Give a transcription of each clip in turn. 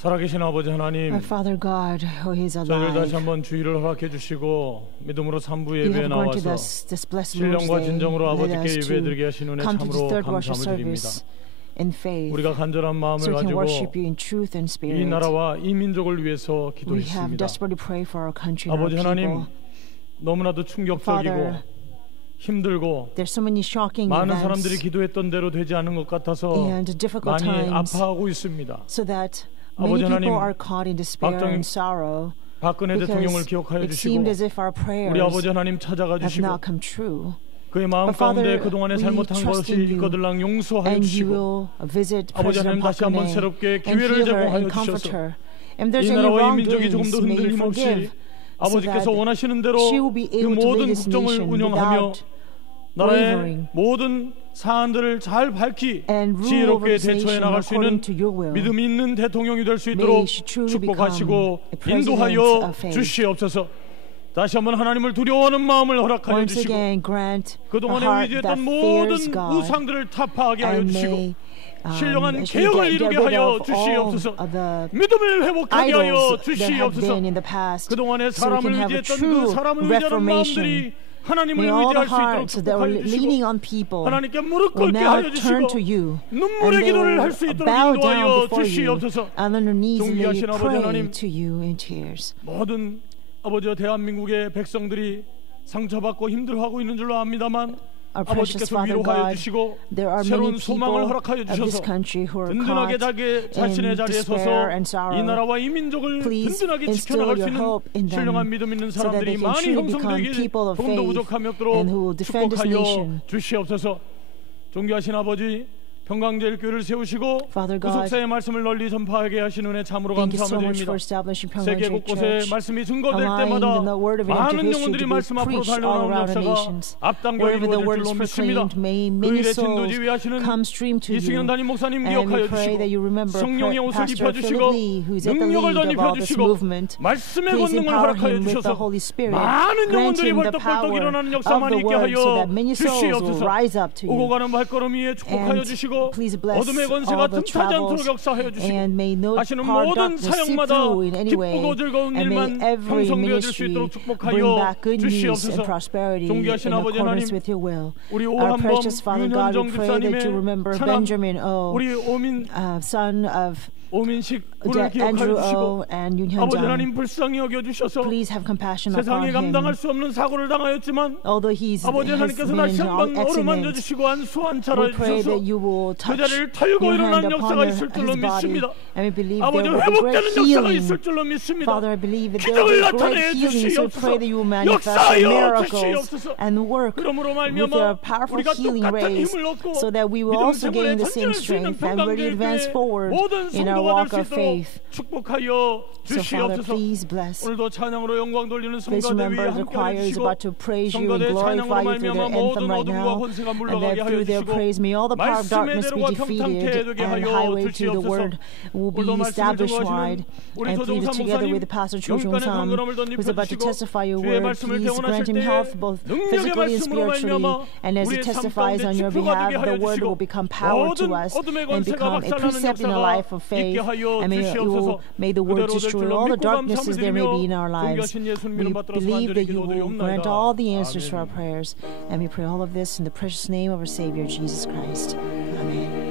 살아계신 아버지 하나님, Our Father God, who is 저희들 다시 alive, 한번 주의를 허락해 주시고 믿음으로 3부 you 예배에 have granted 나와서 us this blessed Lord's 신령과 Day. 진정으로 Led 아버지께 us 예배드리게 to 하신 은혜 come to the 참으로 third worship 감사함을 드립니다. service in faith, 우리가 간절한 마음을 so we can 가지고 worship you in truth and 이 spirit. 나라와 이 민족을 위해서 We have 기도했습니다. desperately prayed for our country and our 아버지 하나님, people. 너무나도 충격적이고 Father, 힘들고 there's so many shocking 많은 events 사람들이 기도했던 대로 되지 않은 것 같아서 and difficult 많이 times, 아파하고 있습니다. so that 아버지 many 하나님, people are caught in despair 박정희 and sorrow 박근혜 대통령을 because 기억하여 it 주시고 seemed as if our prayers 우리 아버지 하나님 찾아가 have 주시고 not come true. 그의 마음 But Father, 가운데 그동안에 we 잘못한 trust 것이 in you, 있거들랑 용서하여 And you 주시고 will visit 아버지 하나님 President 다시 한번 Park 새롭게 and 기회를 heal her 제공하여 and comfort 주셔서 her. If there's 이 any 나라와 이 민족이 wrongdoings, 조금도 may you 흔들림 없이 forgive, so 아버지께서 that 원하시는 대로 she will be 그 able to lead 모든 this 국정을 nation 운영하며 without 나라의 wavering 모든 사안들을 잘 밝히 and rule 지혜롭게 over this 대처해 nation 나갈 수 있는 according to your will. 믿음 있는 대통령이 될 수 May 있도록 she truly 축복하시고 become a president 인도하여 of faith. 주시옵소서. 다시 한번 하나님을 두려워하는 마음을 허락하여 Once 주시고 again, grant a 그동안에 heart that 의지했던 fears 모든 God 우상들을 타파하게 하여 and 주시고 may 신령한 she 개혁을 get 이루게 rid 하여 of all 주시옵소서. of the 믿음을 회복하게 하여 idols that have 주시옵소서. been in the past, 그동안에 so we 사람을 can have a 의지했던 그 true 사람을 의지하는 reformation. 마음들이 하나님을 May all the 의지할 수 있도록 hearts that were 축복하여 leaning 주시고 on people 하나님께 무릎 will 꿇게 now 하여 turn to 주시고 you, 눈물의 and they 기도를 will 할 수 있도록 bow 인도하여 down before you, 주시옵소서. and on their knees may 존귀하신 아버지 pray 하나님, to you in tears. 모든 아버지와 대한민국의 백성들이 상처받고 힘들어하고 있는 줄로 압니다만 Our precious 아버지께서 Father 위로하여 God, 주시고 there are 새로운 many 소망을 people 허락하여 of this 주셔서 country who are 든든하게 caught 자신의 in 자리에 despair 서서 and 이 sorrow. 나라와 이 민족을 Please 든든하게 instill 지켜나갈 수 your 있는 hope in them 신령한 믿음 있는 so that 사람들이 they can 많이 truly become 형성되게 people of 조금더 faith 부족함이 없도록 and who will defend this 축복하여 nation. 주시옵소서. 존귀하신 아버지, 평강제일교회를 세우시고 Father God, 구속사의 말씀을 널리 전파하게 하신 은혜 참으로 thank you 감사함을 so much 드립니다. for establishing 세계 평강제일 곳곳에 Church, 말씀이 증거될 allowing 때마다 the word of 많은 history 영혼들이 to be 말씀 앞으로 preached all 달려나오는 around the 역사가 nations. 앞당겨 Wherever the 이루어질 word 줄로 is 믿습니다. proclaimed, may 그 many 일의 진도 souls 지휘하시는 come stream to 이승현 you. 담임 목사님 And we 기억하여 pray that you 주시고 remember 성령의 옷을 Pastor 입혀주시고 Philip Lee, who's at the 능력을 lead of 덧입혀 all this 주시고 movement. 말씀의 Please 권능을 empower 허락하여 him with the 주셔서 Holy Spirit. 많은 Grant 영혼들이 him the 벌떡벌떡 power 일어나는 of 역사만 the 있게 word so 하여 that many souls will 주시옵소서. rise up to 오고 you. 가는 발걸음 위에 축복하여 And 주시고 please bless 어둠의 권세가 all the 틈타지 않도록 travels, 역사하여 주시고 and may no 하시는 part of 모든 darkness seep 사역마다 through in any way, 기쁘고 즐거운 and may 일만 every 형성되어질 수 ministry 있도록 bring 축복하여 back good news and 주시옵소서. prosperity in 존귀하신 아버지 accordance 하나님, with your will. 우리 Our 오한범 precious Father God, we 윤현정 pray that you 집사님의 remember 차남, Benjamin O, 우리 오민 son of 오민식 군을 Andrew 기억하여 주시고 O and Yoon 아버지 Hyun-jung. 하나님 불쌍히 여겨주셔서 Please have compassion upon 세상에 him. 감당할 수 없는 사고를 당하였지만 Although he's 아버지 has 하나님께서 been 다시 in 한번 accident, 어루만져 주시고 안수환차라 we pray 주셔서 that you will 그 touch 자리를 털고 your 일어난 hand 역사가 upon 있을 줄로 his body, 믿습니다. and we believe 아버지 there will be 회복되는 great 역사가 healing. 있을 줄로 믿습니다. Father, I believe that there will 기적을 be 나타내 great healing, so we 주시옵소서. pray that you will manifest 역사하여 miracles 주시옵소서. and work 그러므로 with 말미암아 your powerful 우리가 healing 똑같은 rays, 힘을 얻고 so that we will 믿음 also 생활에 gain the same 전진할 수 있는 strength and really advance 평강제일교회 forward 모든 in our 성도가 walk 될 of 수 있도록 faith. 축복하여 So Father, 주시옵소서. please bless. 오늘도 찬양으로 영광 돌리는 Please 성가대 위에 remember the 함께 choir is 해주시고 about to praise you and 성가대 glorify 찬양으로 you through 말미암아 their anthem 모든 right 어둠과 now, 권세가 and 물러가게 that 하여 through their 주시고 praise may all the power of 말씀의 darkness be 대로가 평탄케 defeated, 되게 and 하여 highway to the 주시옵소서. word will be 오늘도 말씀을 established 증거하시는 wide. 우리 And please, 조정삼 together 목사님 with the pastor Cho 영육간의 Jong-sam, 건강을 who's about to 덧입혀주시고 testify your 주의 word, 말씀을 please grant him 경원하실 health 때에 both 능력의 physically and 말씀으로 spiritually, 말미암아 and as he 우리의 삶 testifies 가운데 on your 지표가 되게 behalf, the 하여 word 주시고 will become power to 모든 us 어둠의 and 권세가 become a 박살나는 precept in the 역사가 life of 있게 faith, 하여 and 주시옵소서. may the word 그대로 될 destroy 줄로 all the 믿고 darknesses there may be in our 감사함을 lives. 존귀하신 예수님 We 이름 받들어서 believe 간절히 that you will grant 기도드리옵나이다. all the answers to our 아멘. prayers, and we pray all of this in the precious name of our Savior, Jesus Christ. Amen.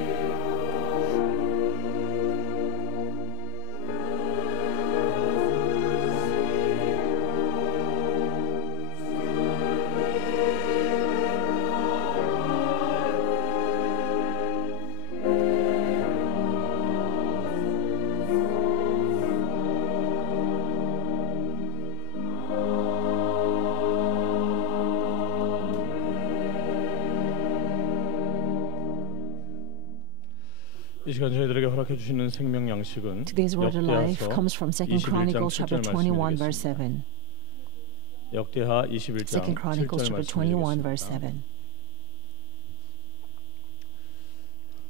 이 시간 저희들에게 허락해 주시는 생명 양식은 Today's word of life 역대하서 comes from 2 Chronicles chapter 21 verse 7. 역대하 21장 2 Chronicles 7절 chapter 21 verse 말씀드리겠습니다. 7.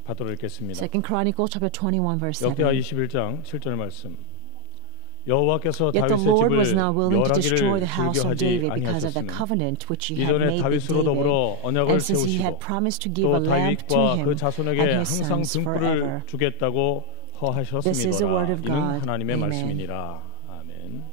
받도록 읽겠습니다. 2 Chronicles chapter 21 verse 7. 역대하 21장 7절 말씀. 여호와께서 Yet the 다윗의 Lord was not 집을 willing to destroy 멸하기를 the house of 즐겨하지 David because of the 아니하셨으니 covenant which he had 이전에 made with 다윗으로 David, 더불어 언약을 and since he 세우시고 had promised to give a 또 lamp to 다윗과 him 그 자손에게 and his 항상 sons 등불을 forever. 주겠다고 This is the word 선포하셨음이로라. of 이는 God. 하나님의 Amen. 말씀이니라. 아멘.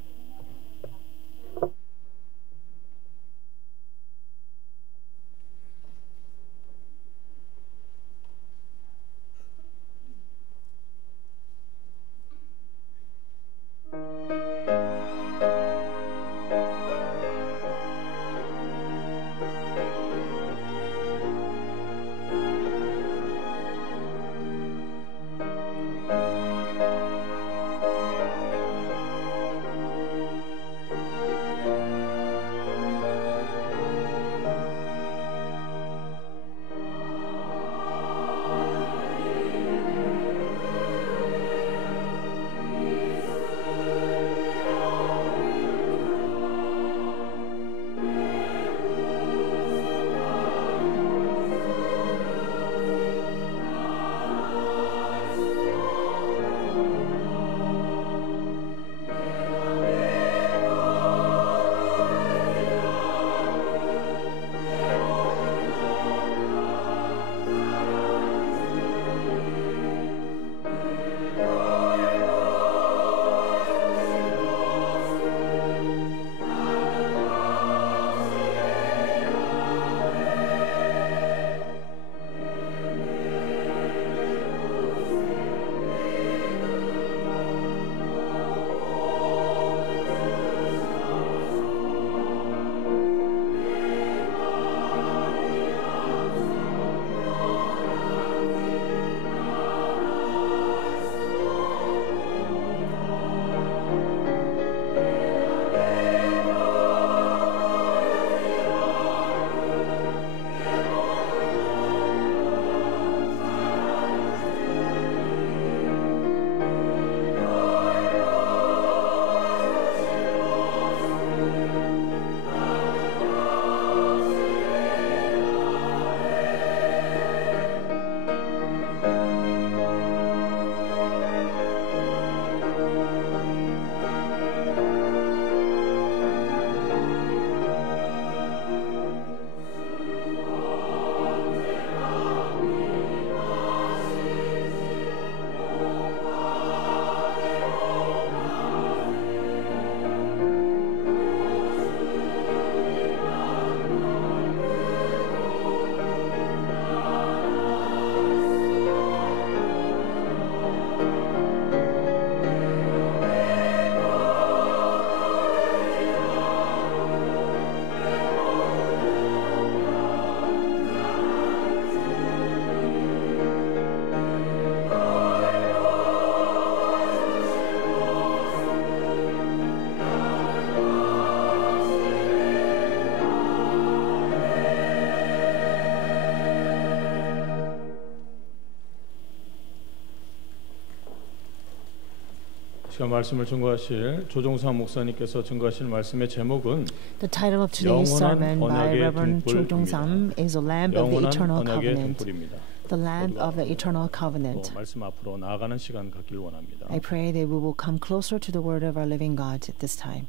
시간 말씀을 증거하실 조종삼 목사님께서 증거하실 말씀의 제목은 The title of today's sermon by Reverend Cho Jong-sam is A Lamp of the 영원한 Eternal 언약의 Covenant. 등불입니다. The Lamp of the Eternal 또 Covenant. 말씀 앞으로 나아가는 시간 갖길 원합니다. I pray that we will come closer to the Word of our living God at this time.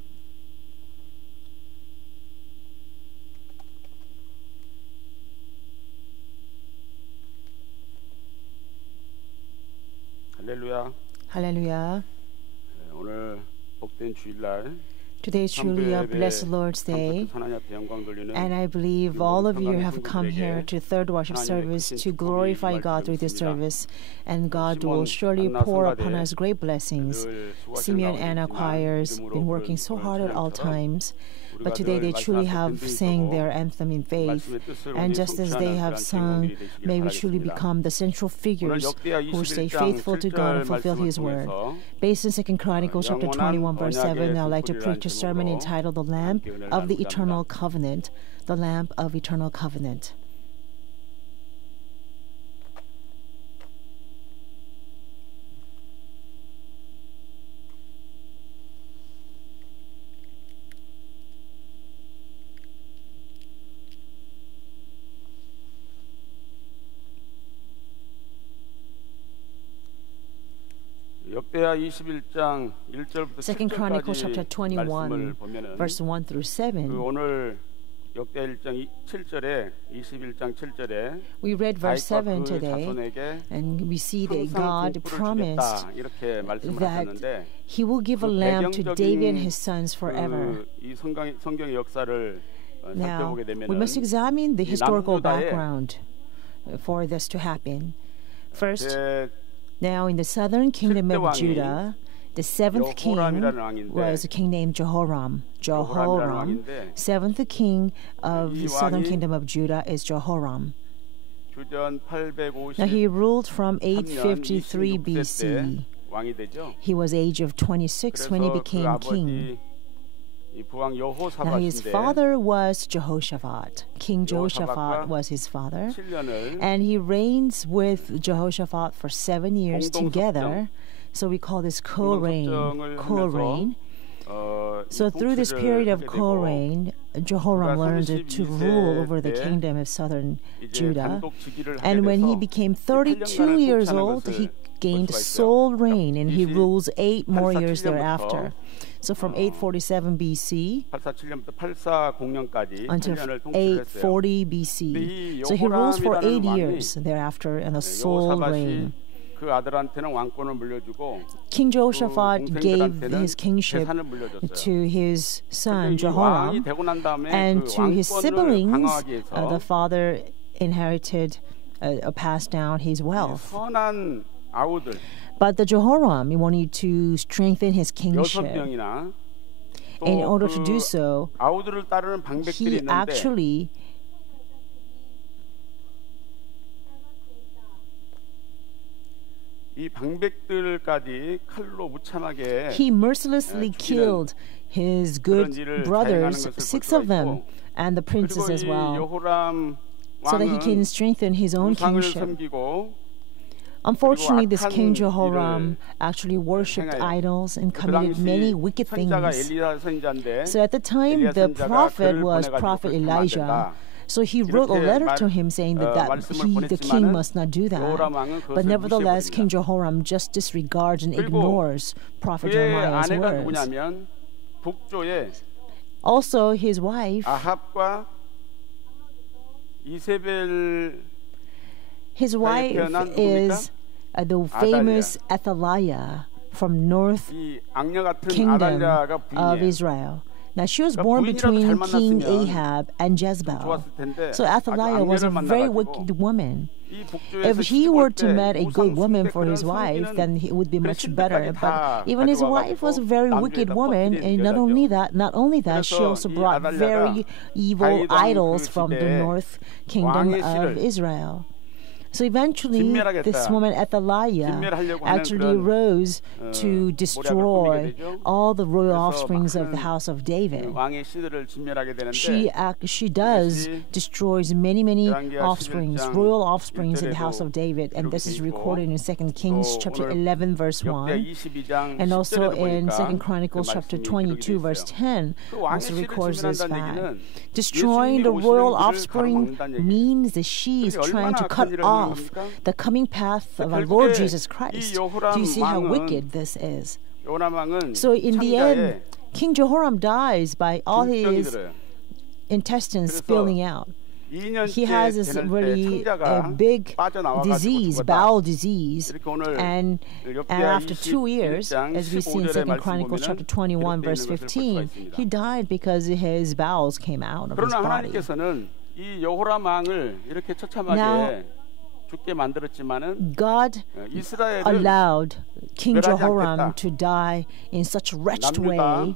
할렐루야. Hallelujah. 오늘 복된 주일날 Today is truly a blessed Lord's Day, and I believe all of you have come here to third worship service to glorify God through this service, and God will surely pour upon us great blessings. Simeon and Anna choirs been working so hard at all times, but today they truly have sang their anthem in faith, and just as they have sung, may we truly become the central figures who stay faithful to God and fulfill His word. Based on 2 Chronicles chapter 21 verse 7, I'd like to preach a sermon entitled The Lamp of the Eternal Covenant. The Lamp of Eternal Covenant. 역대하 21장 1절부터 2 Chronicles 7절까지 chapter 21 말씀을 보면은 verse 1 through 7. 그 오늘 역대 1장 7절에 21장 7절에 We read verse 7 today, and we see that God promised that He will give a lamb to David and his sons forever. 이 성경의 역사를 Now, 살펴보게 되면 we must examine the historical background for this to happen. First, now in the southern kingdom of Judah, the seventh king was a king named Jehoram. Seventh king of the southern kingdom of Judah is Jehoram. Now he ruled from 853 BC. He was age of 26 when he became king. Now his father was Jehoshaphat. King Jehoshaphat was his father. And he reigns with Jehoshaphat for 7 years together. So we call this co-reign. So through this period of co-reign, Jehoram learned to rule over the kingdom of southern Judah. And when he became 32 years old, he gained sole reign, and he rules 8 more years thereafter. So from 847 BC until 840 BC. So he rules for 8 years thereafter in a sole reign. King Jehoshaphat gave his kingship to his son Jehoram, and to his siblings, the father inherited, passed down his wealth. But the Jehoram wanted to strengthen his kingship. In order to do so, he actually he mercilessly killed his good brothers, 6 of them, and the princes as well, so that he can strengthen his own kingship. Unfortunately, this King Jehoram actually worshipped idols and committed many wicked things. So at the time, the prophet was Prophet Elijah. So he wrote a letter to him saying that the king must not do that. But nevertheless, King Jehoram just disregards and ignores Prophet Jeremiah's words. Also, his wife, is the famous Athaliah from North Kingdom of Israel. Now, she was born between King Ahab and Jezebel. So Athaliah was a very wicked woman. If he were to marry a good woman for his wife, then it would be much better. But even his wife was a very wicked woman, and not only that, she also brought very evil idols from the North Kingdom of Israel. So eventually, this woman Athaliah actually rose to destroy all the royal offsprings of the house of David. She destroys many offsprings, royal offsprings in the house of David, and this is recorded in 2 Kings chapter 11 verse 1, and also in 2 Chronicles chapter 22 verse 10 also records this fact. Destroying the royal offspring means that she is trying to cut off the coming path of our Lord Jesus Christ. Do you see how wicked this is? So in the end, King Jehoram dies by all his intestines spilling out. He has this really big disease, bowel disease, and after 2 years, as we see in 2 Chronicles chapter 21 verse 15, he died because his bowels came out of his body. Now, God allowed King Jehoram to die in such a wretched way,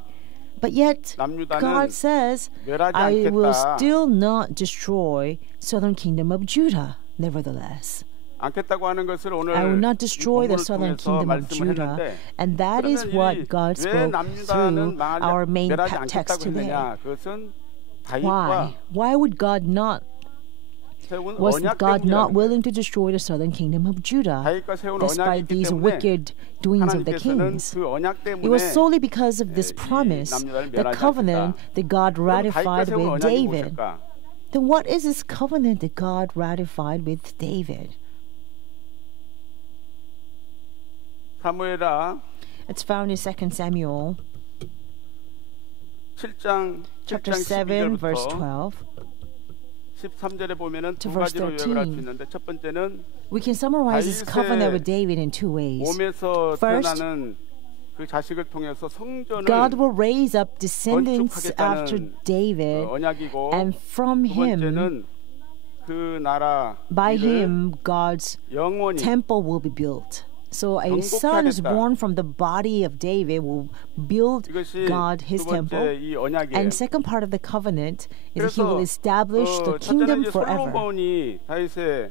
but yet God says, I will still not destroy southern kingdom of Judah, nevertheless. I will not destroy the southern kingdom of Judah, and that is what God spoke through our main text today. Why? Why would God not? Was God not willing to destroy the southern kingdom of Judah, despite these wicked doings of the kings? It was solely because of this promise, the covenant that God ratified with David. Then what is this covenant that God ratified with David? It's found in 2 Samuel chapter 7 verse 12. 13절에 보면은 to 두 verse 가지로 요약을 할 수 13. 있는데 첫 번째는 We can summarize his covenant with David in two ways. 몸에서 First, 태어나는 그 자식을 통해서 성전을 God will raise up descendants after 건축하겠다는 David, 언약이고 and from 두 him, 번째는 그 나라 by 일을 him, God's 영원히 temple will be built. So a son is born from the body of David will build 이것이 God his 두 번째 temple. 이 언약이에요. And second part of the covenant is that he will 그래서 establish the 첫째는 kingdom 이제 forever. 솔로몬이 다윗의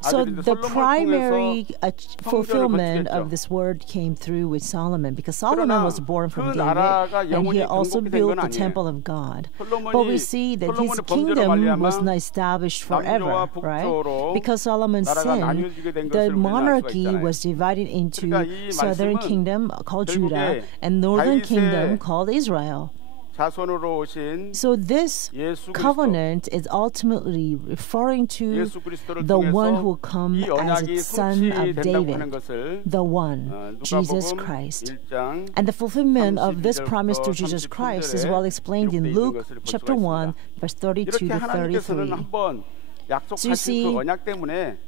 So 아들인데 the 솔로몬을 primary 통해서 fulfillment 건축했죠. of this word came through with Solomon, because Solomon was born from 그 David, 나라가 and 영원히 he also 건국이 된 built 건 the 아니에요. temple of God. 솔로몬이 But we see that his 솔로몬의 범죄로 kingdom 말미암아 was not established forever, 남조와 right? 북조로 Because Solomon's 나라가 sin, 나뉘어지게 된 the 것을 우리는 알 수가 monarchy 있잖아요. was divided into 그러니까 이 southern 말씀은 kingdom called 결국에 Judah and northern 다윗의 kingdom called Israel. 자손으로 오신 So this 예수 그리스도, covenant is ultimately referring to 예수 그리스도를 the one 통해서 who will come 이 as 언약이 a son of 성취된다고 하는 David, 것을 the one, Jesus 누가복음 Christ. 1장 And the fulfillment of this 32절부터 promise through Jesus Christ is well explained in 기록되어 있는 Luke 것을 볼 chapter 수가 1, verse 32 이렇게 to 하나님께서는 33. 한번 So you 약속하신 see, 그 언약 때문에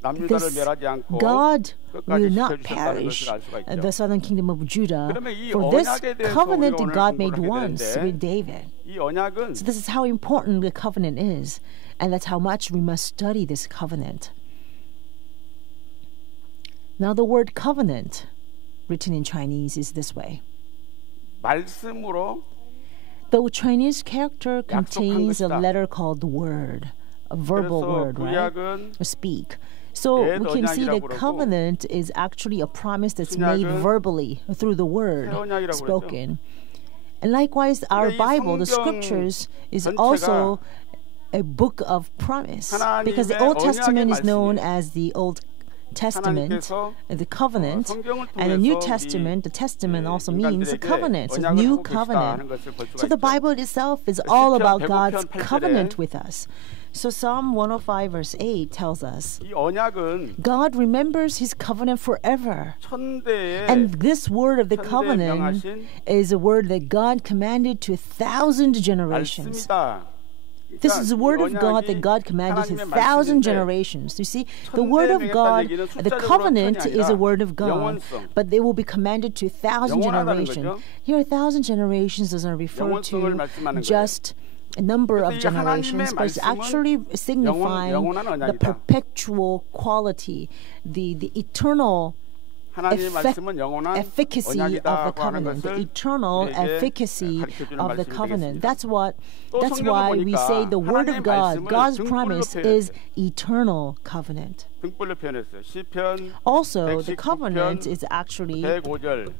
남유다를 This 멸하지 않고 God will 끝까지 not 지켜주셨다는 perish 것을 알 수가 있죠. the southern kingdom of Judah. 그러면 이 For this 언약에 대해서 covenant 우리가 오늘 God made 공부를 하게 once 되는데 with David. 이 언약은 So this is how important the covenant is, and that's how much we must study this covenant. Now the word covenant, written in Chinese, is this way. 말씀으로 The Chinese character contains a 것이다. letter called word, a verbal 그래서 word, right? 구약은 Or speak. So 옛 we can see that 언약이라고 그러고 covenant is actually a promise that's made 신약은 verbally through the word 새 언약이라고 spoken. And likewise, our 이 Bible, the 성경 scriptures, is 전체가 also a book of promise, because the 하나님의 Old Testament is known 말씀이에요. as the Old Testament, 하나님께서 the covenant, 성경을 and the New 통해서 Testament, the Testament also means the 인간들에게 covenant, so 언약을 new 하고 계시다 covenant. 하는 것을 볼 수가 So the 있죠. Bible itself is all 시편 about 105편 God's 8절에 covenant with us. So Psalm 105 verse 8 tells us, 이 언약은 God remembers his covenant forever. 천대에 And this word of the 천대에 covenant 명하신 is a word that God commanded to 1,000 generations. 말씀이다. This is the word of God that God commanded to 1,000 generations. You see, the word of God, the covenant is a word of God, but they will be commanded to 1,000 generations. Here, 1,000 generations doesn't refer to just a number of generations, but it's actually signifying the perpetual quality, the eternal 하나님의 말씀은 영원한 efficacy of the 언약이다고 하는 covenant, the 것을 eternal 우리에게 efficacy 가르쳐주는 of the 말씀이 covenant. 되겠습니다. That's 또 why 성경을 we 보니까 say the word of 하나님의 God, 말씀을 God's 등불로 promise 표현했어요. is eternal covenant. 등불로 표현했어요. 시편 Also, the 119편 covenant is actually 105절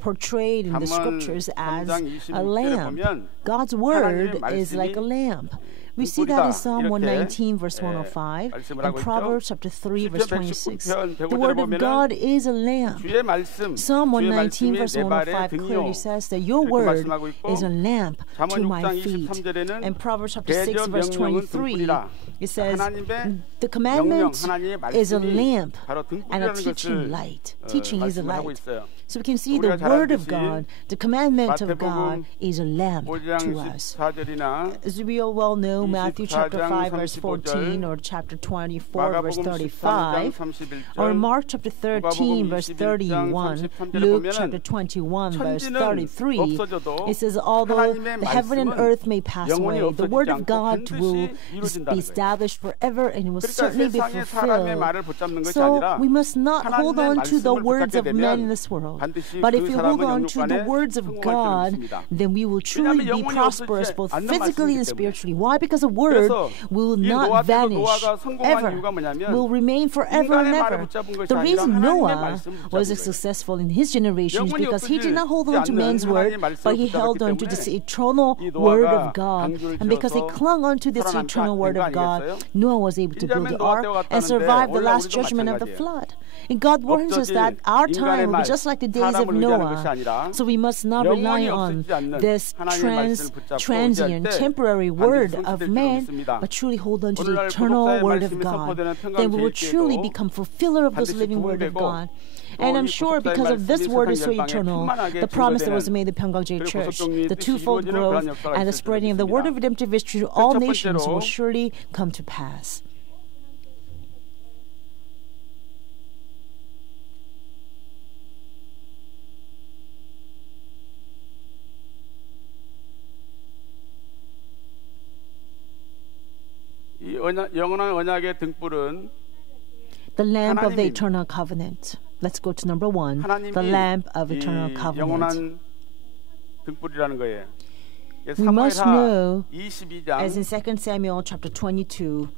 portrayed in the scriptures as 3장 a 26절에 lamp. 보면 God's word 하나님의 is like a 말씀이 lamp. We see that in Psalm 이렇게 119, verse 105, 말씀을 and 하고 있죠. Proverbs chapter 3, verse 시편 26. 119편 The word of 105절에 God is a lamp. 주의 말씀, Psalm 주의 119, 말씀이 verse 내 발의 105 등이요. clearly says that your 이렇게 word 말씀하고 있고 is a lamp 잠언 to my 6장 feet. 23절에는 And Proverbs chapter 6, 대저 verse 명령은 23, 등불이라. it says, 하나님의 the commandment 하나님의 is a 말씀이 lamp 바로 and a 등불이라는 teaching 것을 light. Teaching is a 말씀을 하고 light. 있어요. So we can see the 우리가 잘 word of 알듯이 God, the commandment of 마태복음 God is a lamp 5장 to us. 14절이나 As we all well know, Matthew chapter 5, 24장 verse 14, or chapter 24, verse 마가복음 13장 35, or 31절 Mark chapter 13, verse 31, Luke chapter 21, verse 33, it says, although the heaven and earth may pass away, the word of God will be established forever and it will certainly be fulfilled. So we must not hold on to the words of men in this world. But if we hold on to the words of God, then we will truly be prosperous both physically and spiritually. Why? Because the word will not vanish ever, will remain forever and ever. The reason Noah was successful in his generation is because he did not hold on to man's word, but he held on to this eternal word of God. And because he clung on to this eternal word of God, Noah was able to build the ark and survive the last judgment of the flood. And God warns us that our time will be just like the days of Noah. So we must not rely on this transient, temporary word of man, but truly hold on to the eternal word of God. Then we will truly become fulfiller of this living word of God. And I'm sure because of this word is so eternal, the promise that was made in the Pyeonggangjae Church, the twofold growth and the spreading of the word of redemptive history to all nations will surely come to pass. 영원한 언약의 등불은 The lamp of the eternal covenant. Let's go to number 1. The lamp of eternal covenant. 영원한 등불이라는 거예요. We must know, 22장, as in 2 Samuel chapter 22,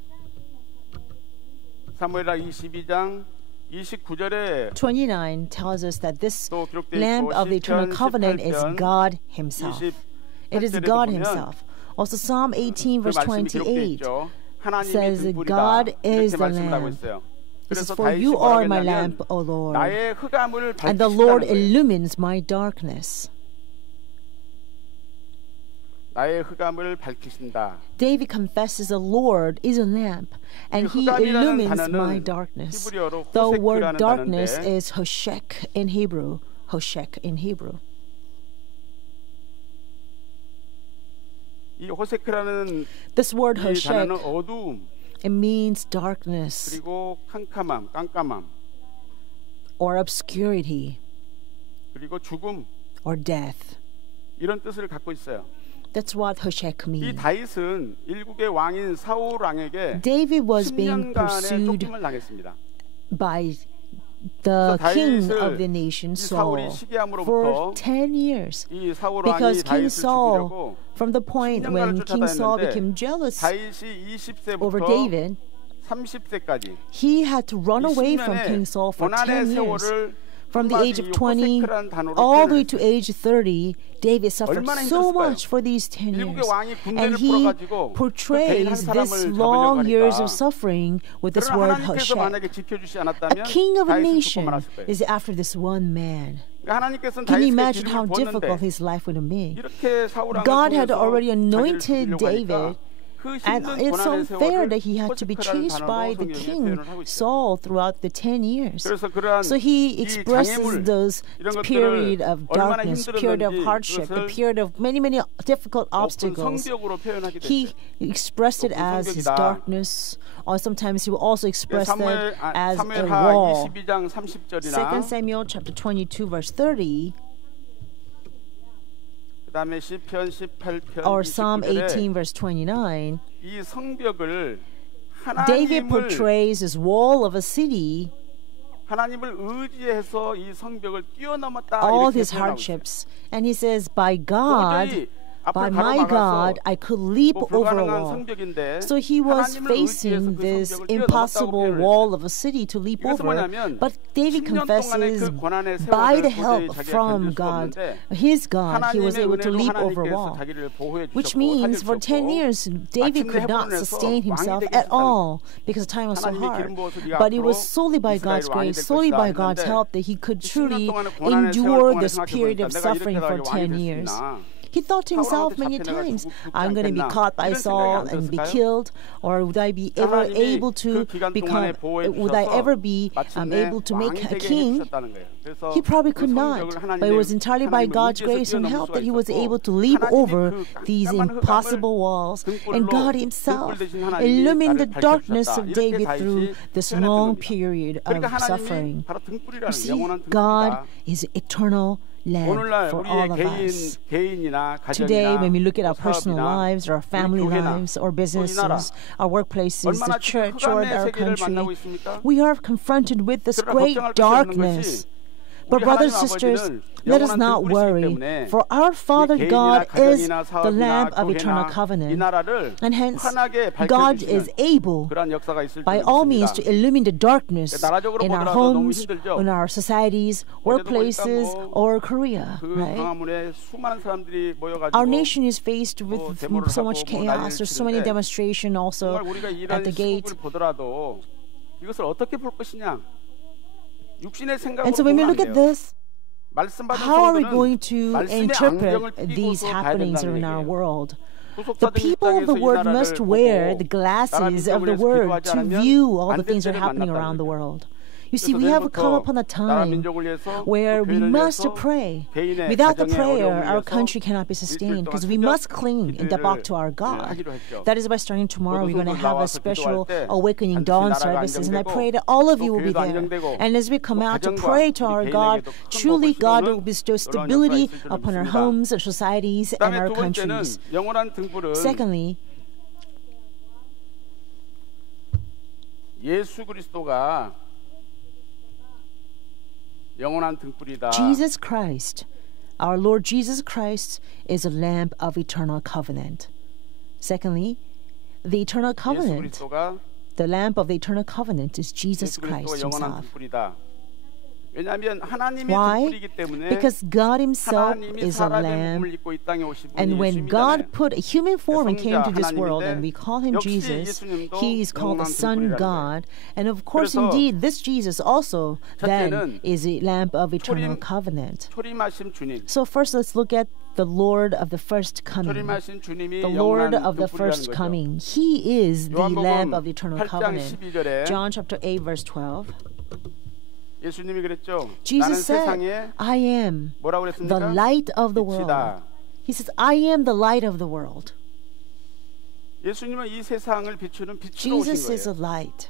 사무엘하 22장 29절에 29 tells us that this lamp of the eternal covenant is God Himself. It is God Himself. Also, Psalm 18 verse 28 says that God is the lamp. It says, for you are my lamp, O Lord, and the Lord illumines my darkness. David confesses the Lord is a lamp, and He illumines my darkness. The word darkness is hoshek in Hebrew. Hoshek in Hebrew. This word hoshek, it means darkness or obscurity or death. 이런 뜻을 갖고 있어요. That's what hoshek means. 이 다윗은 일국의 왕인 사울 왕에게 David was being 10년간의 pursued 쫓김을 당했습니다. by the king of the nation Saul for 10 years because King Saul, from the point when King Saul became jealous over David, 30세까지 he had to run away from King Saul for 10 years. From the age of 20 all the way to age 30, David suffered so much for these 10 years. And he portrays this long years of suffering with this word hoshek. A king of a nation is after this one man. Can you imagine how difficult his life would have been? God had already anointed David, and it's unfair that he had to be chased by the king Saul throughout the 10 years. So he expresses those period of darkness, period of hardship, the period of many, many difficult obstacles. He expressed it as his darkness, or sometimes he will also express that as a wall. 2 Samuel chapter 22 verse 30, or Psalm 18 verse 29, David portrays this wall of a city, all his hardships, and he says, by God, by my God, I could leap over a wall. So he was facing this impossible wall of a city to leap over. But David confesses, by the help from God, his God, he was able to leap over a wall. Which means for 10 years, David could not sustain himself at all because time was so hard. But it was solely by God's grace, solely by God's help that he could truly endure this period of suffering for 10 years. He thought to himself many times, I'm going to be caught by Saul and be killed, or would I be ever able to become, would I ever be able to make a king? He probably could not, but it was entirely by God's grace and help that he was able to leap over these impossible walls. And God Himself illumined the darkness of David through this long period of suffering. You see, God is eternal lamp for all of us. Today, when we look at our personal lives, or our family lives, or businesses, our workplaces, the church, or our country, we are confronted with this great darkness. But brothers and sisters, let us not worry, for our Father God is the lamp of eternal covenant, and hence God is able by all means to illumine the darkness in our homes, in our societies, workplaces, or Korea. Right? Our nation is faced with so much chaos. There's so many demonstrations also at the gate. And so when we look at this, how are we going to interpret these happenings in our world? The people of the Word must wear the glasses of the Word to view all the things that are happening around the world. You see, we have come upon a time where we must pray. Without the prayer, our country cannot be sustained because we must cling in the back to our God. That is why starting tomorrow, we're going to have a special Awakening Dawn services, and I pray that all of you will be there. And as we come out to pray to our God, truly God will bestow stability upon our homes, our societies, and our countries. Secondly, 예수 그리스도가 영원한 등불이다. Jesus Christ, our Lord Jesus Christ, is a lamp of eternal covenant. Secondly, the eternal covenant, the lamp of the eternal covenant is Jesus Christ himself. Why? Because God himself is a lamb, and when God put a human form and came to this world, and we call him Jesus, he is called the Son God, and of course, indeed, this Jesus also then is a lamp of eternal covenant. So first, let's look at the Lord of the first coming. The Lord of the first coming. He is the lamp of the eternal covenant. John chapter 8, verse 12. Jesus said, I am the light of the world. He says, I am the light of the world. Jesus is a light.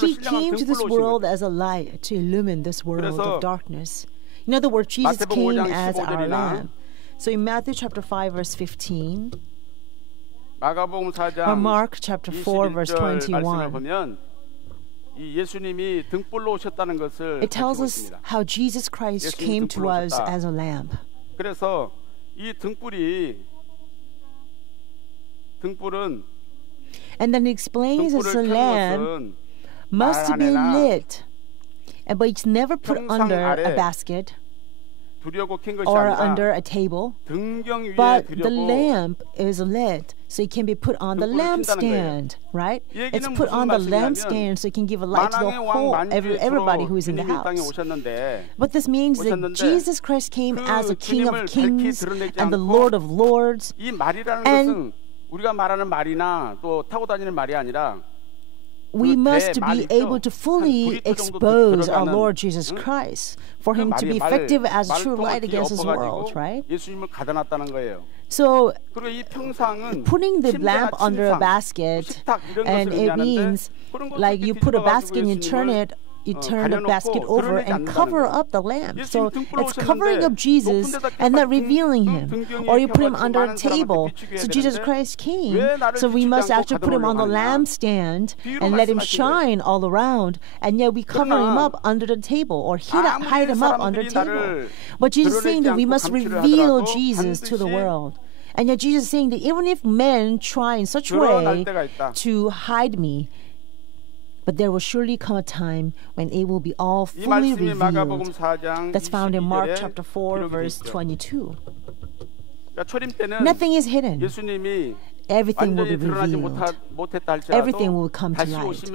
He came to this world as a light to illumine this world of darkness. In other words, Jesus came as our lamp. So in Matthew chapter 5, verse 15, or Mark chapter 4, verse 21, it tells us how Jesus Christ came to us as a lamp. 그래서 이 등불은 And then it explains that the lamp must be lit, but it's never put under a basket or under a table, but the lamp is lit, so it can be put on the lampstand, right? It's put on the lampstand so it can give a light to the whole, everybody who is in the house. But this means that Jesus Christ came as a King of Kings and the Lord of Lords. And 우리가 말하는 말이나 또 타고 다니는 말이 아니라 we must be able to fully expose our Lord Jesus Christ for him to be effective as a true light against this world, right? So putting the lamp under a basket, and it means like you put a basket and you turn the basket over and cover up the lamp. So it's covering up Jesus and not revealing him. Or you put him under a table. So Jesus Christ came. So we must actually put him on the lampstand and let him shine all around. And yet we cover him up under the table or hide him up under the table. But Jesus is saying that we must reveal Jesus to the world. And yet Jesus is saying that even if men try in such a way to hide me, but there will surely come a time when it will be all fully revealed. That's found in Mark chapter 4, verse 22. Nothing is hidden. Everything will be revealed. Everything will come to light.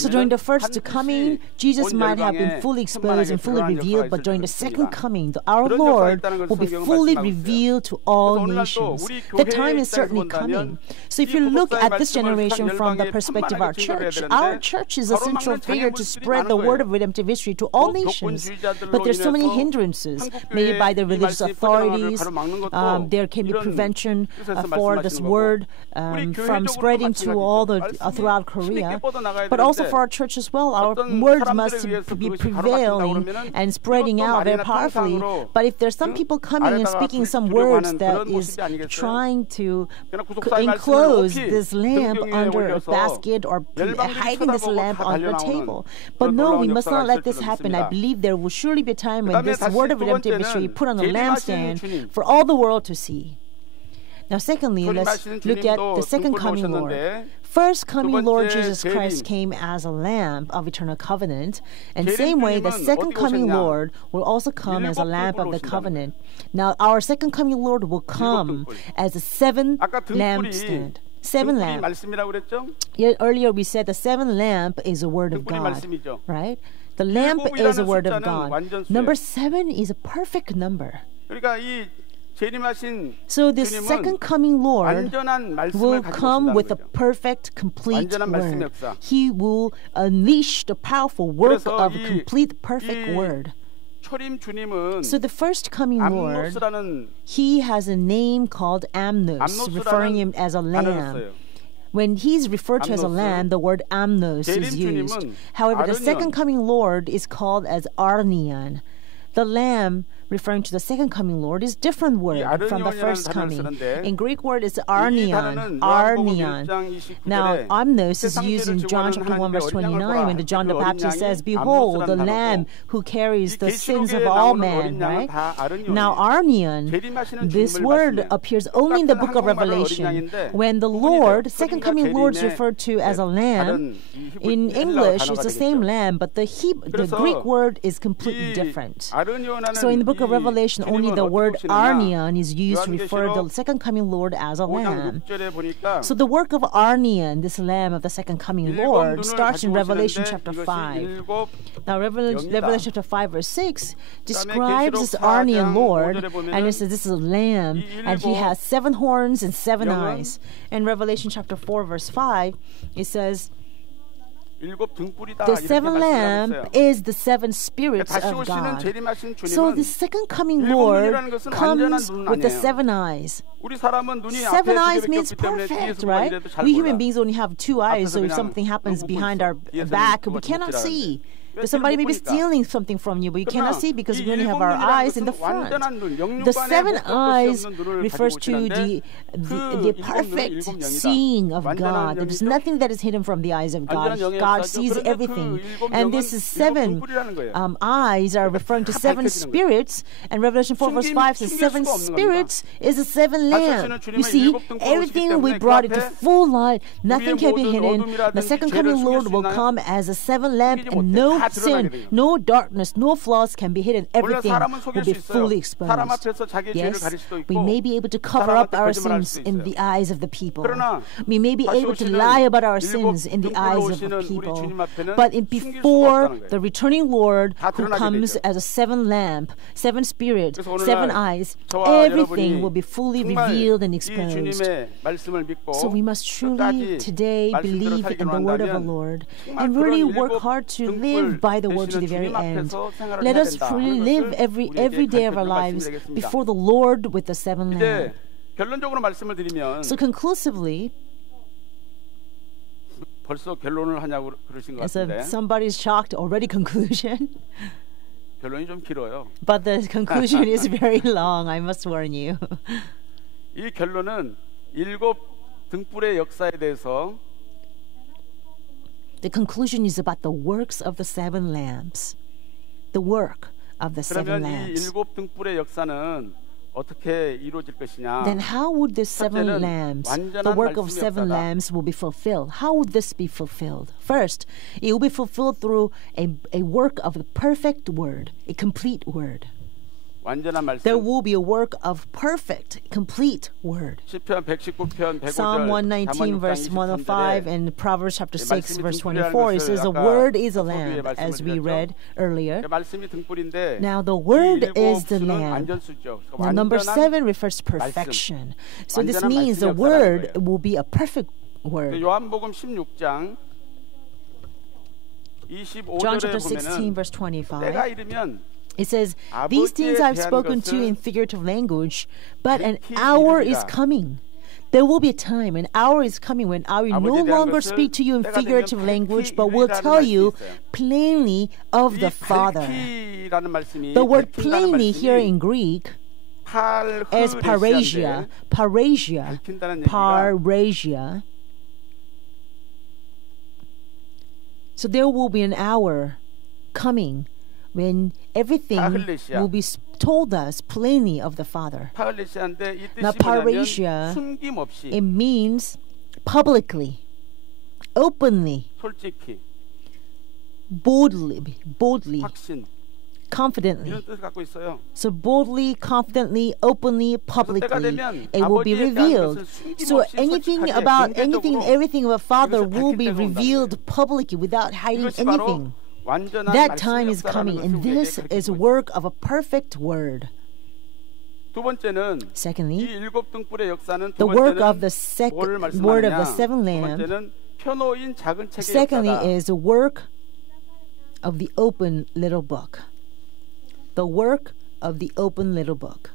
So during the first coming, Jesus might have been fully exposed and fully revealed, but during the second coming, our Lord will be fully revealed to all nations. The time is certainly coming. So if you look at this generation from the perspective of our church is a central figure to spread the word of redemptive history to all nations. But there's so many hindrances made by the religious authorities. There can be prevention for this word from spreading to all throughout Korea, but also for our church as well. Our words must be prevailing and spreading out very powerfully. But if there's some people coming and speaking some words that is trying to enclose this lamp under a basket or hiding this lamp under a table, but no, we must not let this happen. I believe there will surely be a time when this word of redemptive history put on the lampstand for all the world to see. Now, secondly, let's look at the second coming Lord. First coming Lord Jesus Christ came as a lamp of eternal covenant, and same way the second coming Lord will also come as a lamp of the covenant. Now, our second coming Lord will come as a seven lampstand. Seven lamp. Earlier we said the seven lamp is a word of God, right? The lamp is a word of God. Number 7 is a perfect number. So the second coming Lord will come with a perfect, complete word. He will unleash the powerful work of a complete, perfect word. So the first coming Lord, he has a name called Amnos, referring him as a lamb. When he's referred to as a lamb, the word Amnos is used. However, the second coming Lord is called as Arnion. The lamb, referring to the second coming Lord, is different word from the first coming. In Greek word, it's Arnion. Arnion. Now, Amnos is used in John chapter 1, verse 29, when John the Baptist says, "Behold, the Lamb who carries the sins of all men." Right? Now, Arnion, this word appears only in the book of Revelation. When the Lord, second coming Lord, is referred to as a lamb, in English, it's the same lamb, but the Greek word is completely different. So in the book of Revelation, only the word Arnion is used to refer to the second coming Lord as a lamb. So the work of Arnion, this lamb of the second coming Lord, starts in Revelation chapter 5. Now Revelation chapter 5 verse 6 describes this Arnion Lord, and it says this is a lamb, and he has 7 horns and 7 eyes. In Revelation chapter 4 verse 5, it says, the 7 lamp is the 7 spirits of God. So the second coming Lord comes with the 7 eyes. 7 eyes means perfect, right? We human beings only have 2 eyes, so if something happens behind our back, we cannot see. But somebody may be stealing something from you, but you cannot see because we only have our eyes in the front. The 7 eyes refers to the perfect seeing of God. There is nothing that is hidden from the eyes of God. God sees everything. And this is 7 eyes are referring to 7 spirits. And Revelation 4 verse 5 says 7 spirits is a 7 lamb. You see, everything we brought into full light. Nothing can be hidden. The second coming Lord will come as a 7 lamp, and no sin, no darkness, no flaws can be hidden. Everything will be fully exposed. Yes, we may be able to cover up our sins in the eyes of the people. We may be able to lie about our sins in the eyes of the people. But before the returning Lord, who comes as a 7 lamp, 7 spirits, 7 eyes, everything will be fully revealed and exposed. So we must truly today believe in the word of the Lord and really work hard to live by the word to the very end. Let us freely live every day of our lives before the Lord with the 7 lamb. So conclusively, somebody's shocked already conclusion. But the conclusion is very long, I must warn you. 이 결론은 7 등불의 역사에 대해서 The conclusion is about the works of the 7 lamps. The work of the 7 lamps. Then how would the 7 lamps, the work of 7 lamps will be fulfilled? How would this be fulfilled? First, it will be fulfilled through a work of the perfect word, a complete word. There will be a work of perfect, complete word. Psalm 119 verse 105 and Proverbs chapter 6 verse 24, it says the word is a lamp, as we read earlier. Now the word is the lamp. Now number 7 refers to perfection. So this means the word will be a perfect word. John chapter 16 verse 25. It says, these things I've spoken to in figurative language, but an hour is coming. There will be a time, an hour is coming when I will no longer speak to you in figurative language, but will tell you plainly of the Father. The word plainly here in Greek is parasia. Parasia. Parasia. So there will be an hour coming when everything will be told us plainly of the Father. Now, parasia, it means publicly, openly, boldly, confidently. So boldly, confidently, openly, publicly, it will be revealed. So everything about Father will be revealed publicly without hiding anything. That time is coming, and this is work of a perfect word. 두 번째는 이 Secondly, 일곱 등불의 역사는 두 the work of 번째는 the 뭐를 word of 말씀하느냐? the seven 두 lamp. 번째는 펴놓인 작은 책의 Secondly 역사다. is the work of the open little book. The work of the open little book.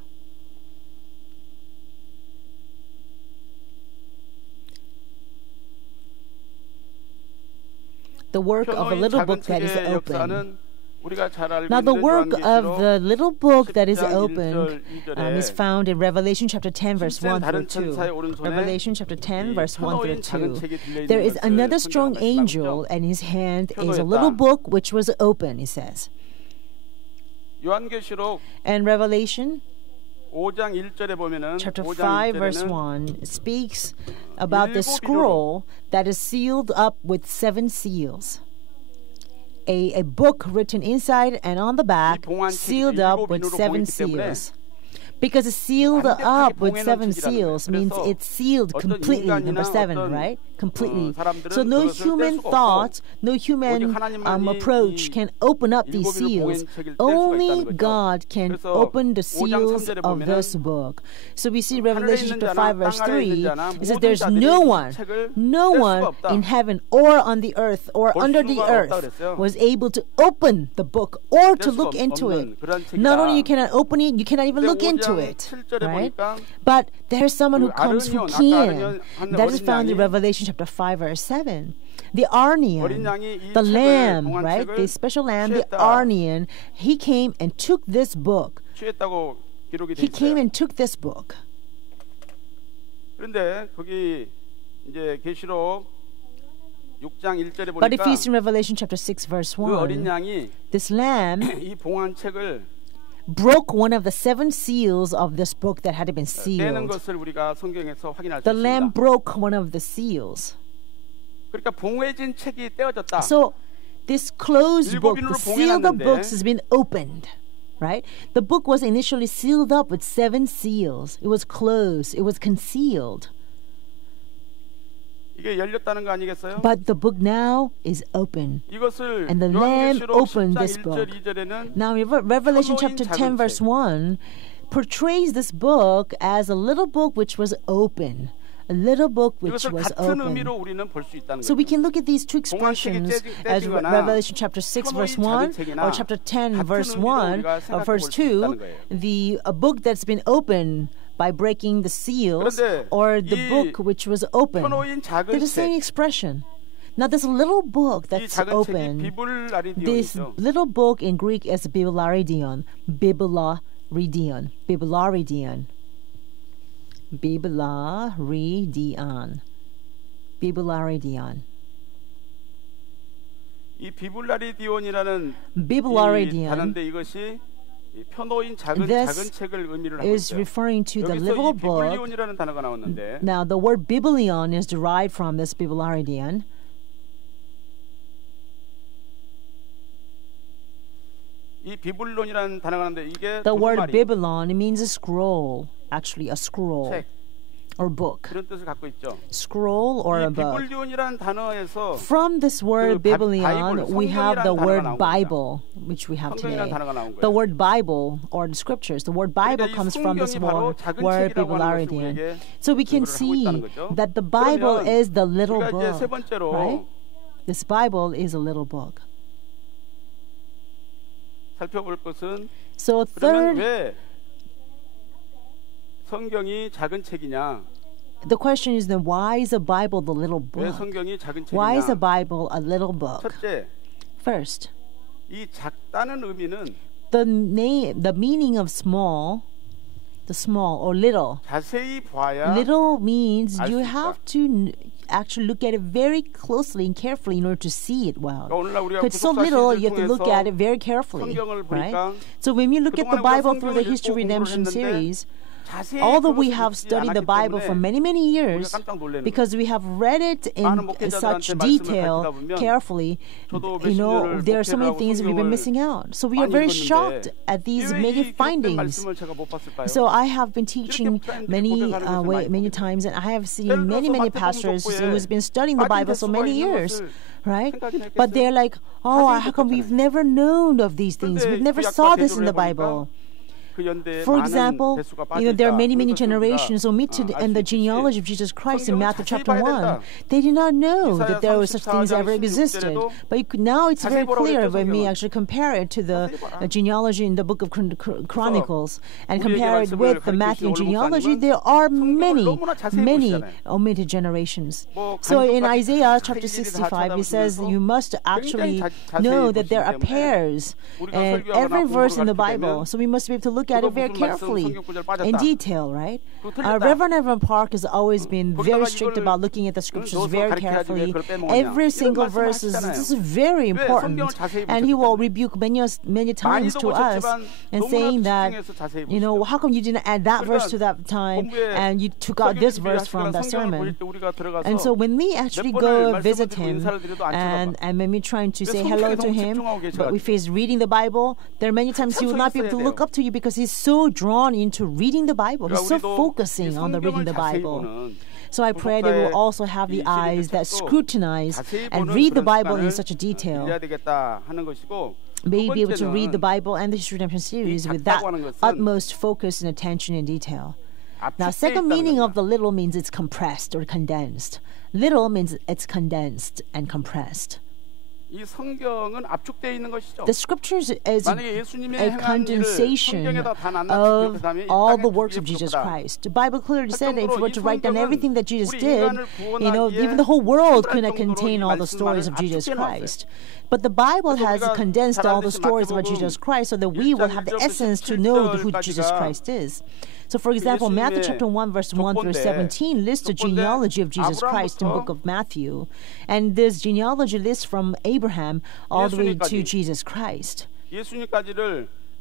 The work of a 펴놓인 little 작은 book that is 책의 open. 역사는 우리가 잘 알고 Now, the 있는 work of 요한계시록 the little book that is 10장 opened 1절, 2절에 is found in Revelation chapter 10, verse 1 다른 through 2. 천사의 오른손에 Revelation chapter 10, 이 verse 1 through 펴놓인 작은 2. 책이 들려있는 There is 것을 another 성경에 strong 말씀하고 angel, 있죠. and his hand is a 펴놓였다. little book which was open, he says. 요한계시록 And Revelation 5장 1절에 보면은 chapter 5장 5, verse 1 speaks about the 일곱 scroll that is sealed up with 7 seals. A book written inside and on the back, 봉한 책이 sealed up 일곱 with 인으로 7 봉했기 때문에 seals. Because it's sealed 완벽하게 up with 봉해놓은 7 책이라는 seals 거예요. means 그래서 it's sealed 어떤 completely, number 인간이나 7, 어떤, right? Completely. 사람들은 So no 그것을 뗄 human 수가 없고 thought, no human 오직 하나님만이 approach 이 can open up these 일곱 인으로 seals. 봉한 책을 뗄 수가 Only 있다는 거죠. God can 그래서 open the 5장 seals 3절에 of 보면은 this book. So we see 하늘에 Revelation 있는 chapter 자나 5, verse 땅 아래에 3. 있는 자나 It says 모든 there's 자들이 no 이 one, 책을 no 뗄 수가 one 없다. in heaven or on the earth or 볼 under the 수가 없다 earth 그랬어요. was able to open the book or to 뗄 수가 look into it. 없는 그런 책이다. Not only you cannot open it, you cannot even 근데 look into 5장 it. 7절에 Right? 보니까 But there's someone who 그 comes who 아르니온, 아까 can. 아르니온 한 That is 어린 found in 양이 Revelation chapter 5, verse 7. The 어린 Arnian, 양이 이 the 책을 lamb, 봉한 right? 책을 The special lamb, the 취했다. Arnian, he came and took this book. 취했다고 기록이 돼 He came 있어요. and took this book. 그런데 거기 이제 계시록 6장 1절에 But if 보니까 you see in Revelation chapter 6, verse 그 어린 1, 양이 this lamb 이 봉한 책을 broke one of the 7 seals of this book that had been 떼는 sealed. 것을 우리가 성경에서 확인할 수 The lamb 있습니다. broke one of the seals. 그러니까 봉해진 책이 떼어졌다. So this closed 일곱 book, 인으로 the sealed up 봉해놨는데 books has been opened, right? The book was initially sealed up with 7 seals. It was closed. It was concealed. 이게 열렸다는 거 아니겠어요? But the book now is open. 이것을 And the Lamb 요한계시록 opened 10장 this 1절 book. 2절에는 Now, Revelation 펴놓인 chapter 작은 10, verse 1 portrays this book as a little book which was open. A little book which 이것을 was 같은 open. 의미로 우리는 볼 수 있다는 So we 거죠. can look at these two 봉한 책이 expressions as 떼지거나 Revelation chapter 6 verse 펴놓인 1 작은 책이나 or chapter 10 같은 verse 의미로 1 우리가 or 생각해 verse 볼 수 있다는 2, 거예요. a book that's been opened by breaking the seals 그런데 or the 이 book which was open. 펴놓인 작은 They're the same 책, expression. Now this little book 이 that's 작은 책이 open, this 비블라리디온이죠. little book in Greek is Biblaridion. Biblaridion. Biblaridion. Biblaridion. Biblaridion. 이 비블라리디온이라는 Biblaridion 이 단어인데 이것이 이 펴놓인 작은 This 책을 의미를 하고 is 있어요. referring to the 여기서 little 이 book. 비블리온이라는 단어가 나왔는데 Now the word biblion is derived from this Biblaridion. 이 비블론이라는 단어가 나왔는데 이게 The word 두루마리, Babylon, it means a scroll, actually a scroll 책 or book. 그런 뜻을 갖고 있죠. Scroll or 이 a book. 비블리온이라는 단어에서 From this word 그 Biblion, 바이블, we have the 성경이라는 단어가 word 나온 겁니다. Bible, which we have 성경이라는 today. 단어가 나온 The 거예요. word Bible or the scriptures, the word Bible 그러니까 이 comes from this 성경이 바로 word, 작은 word 책이라고 하는 것을 Biblaridion. 우리에게 So we can 증거를 하고 see 있다는 거죠. that the Bible 그러면 is the little 우리가 이제 세 book, 번째로 right? This Bible is a little book. 살펴볼 것은 So 그러면 third, 왜 성경이 작은 책이냐? the question is then why is the Bible the little 왜 book? 성경이 작은 Why is the 책이냐? Bible a little book? 첫째, First, 이 작다는 의미는 the meaning of small, the small or little. 자세히 봐야 Little means 알 you 수 있다. have to actually look at it very closely and carefully in order to see it well. 그러니까 오늘날 우리가 Because so 구속사 little, 시리즈를 you have to look at 통해서 it very carefully, 성경을 right? 보니까 So when you look at the 그동안에 우리가 Bible through the 성경을 History 읽고 Redemption 공부를 했는데 series, 자세히 although we 그것을 have 읽지 studied the 않았기 Bible for 때문에 many, many years, 우리가 깜짝 놀라는 because we have read it in 많은 목회자들한테 such 말씀을 detail, 가르치다 보면 carefully, 저도 you 몇십 know, 년을 there are so many 목회를 하고 things we've been 성경을 missing out. So we are 많이 very 읽었는데 shocked at these 왜 many 이 기록된 findings. 말씀을 제가 못 봤을까요? So I have been teaching 사람들이 many 고백하는 것을 많이 many 보게 times, and I have seen 예를 many 들어서 pastors 마태복음 who's been studying the 빠진 Bible so 대수가 many 있는 years, 것을 right? 생각이나 But they're like, oh, 자세히 how come 듣잖아요. we've never known of these things? 근데 We've never 구약과 saw this in 대조를 the Bible. For example, there are many generations omitted in the genealogy of Jesus Christ in Matthew chapter 1. They did not know that there were such things ever existed. But now it's very clear when we actually compare it to the genealogy in the book of Chronicles and compare it with the Matthew genealogy. There are many omitted generations. So in Isaiah chapter 65, it says you must actually know that there are pairs in every verse in the Bible. So we must be able to look at it very carefully, in detail, right? Reverend Evan Park has always been very strict about looking at the scriptures very carefully. Every single verse is very important, and he will rebuke many times to us and saying that, how come you didn't add that verse to that time and you took out this verse from that sermon? And so when we actually go visit him and when we're trying to say hello to him, but if he's reading the Bible, there are many times he will not be able to look up to you because he's so drawn into reading the Bible. He's so focusing on the reading the Bible. So I pray that we'll also have the eyes that scrutinize and read the Bible in such a detail. May be able to read the Bible and the History Redemption series with that utmost focus and attention in detail. Now, second meaning of the little means it's compressed or condensed. Little means it's condensed and compressed. The scriptures is a condensation of all the works of Jesus Christ. The Bible clearly said that if you were to write down everything that Jesus did, even the whole world couldn't contain all the stories of Jesus Christ. But the Bible has condensed all the stories about Jesus Christ so that we will have the essence to know who Jesus Christ is. So, for example, Matthew chapter 1, verse 1 through 17 lists the genealogy of Jesus Christ in the book of Matthew. And this genealogy lists from Abraham all the way to Jesus Christ.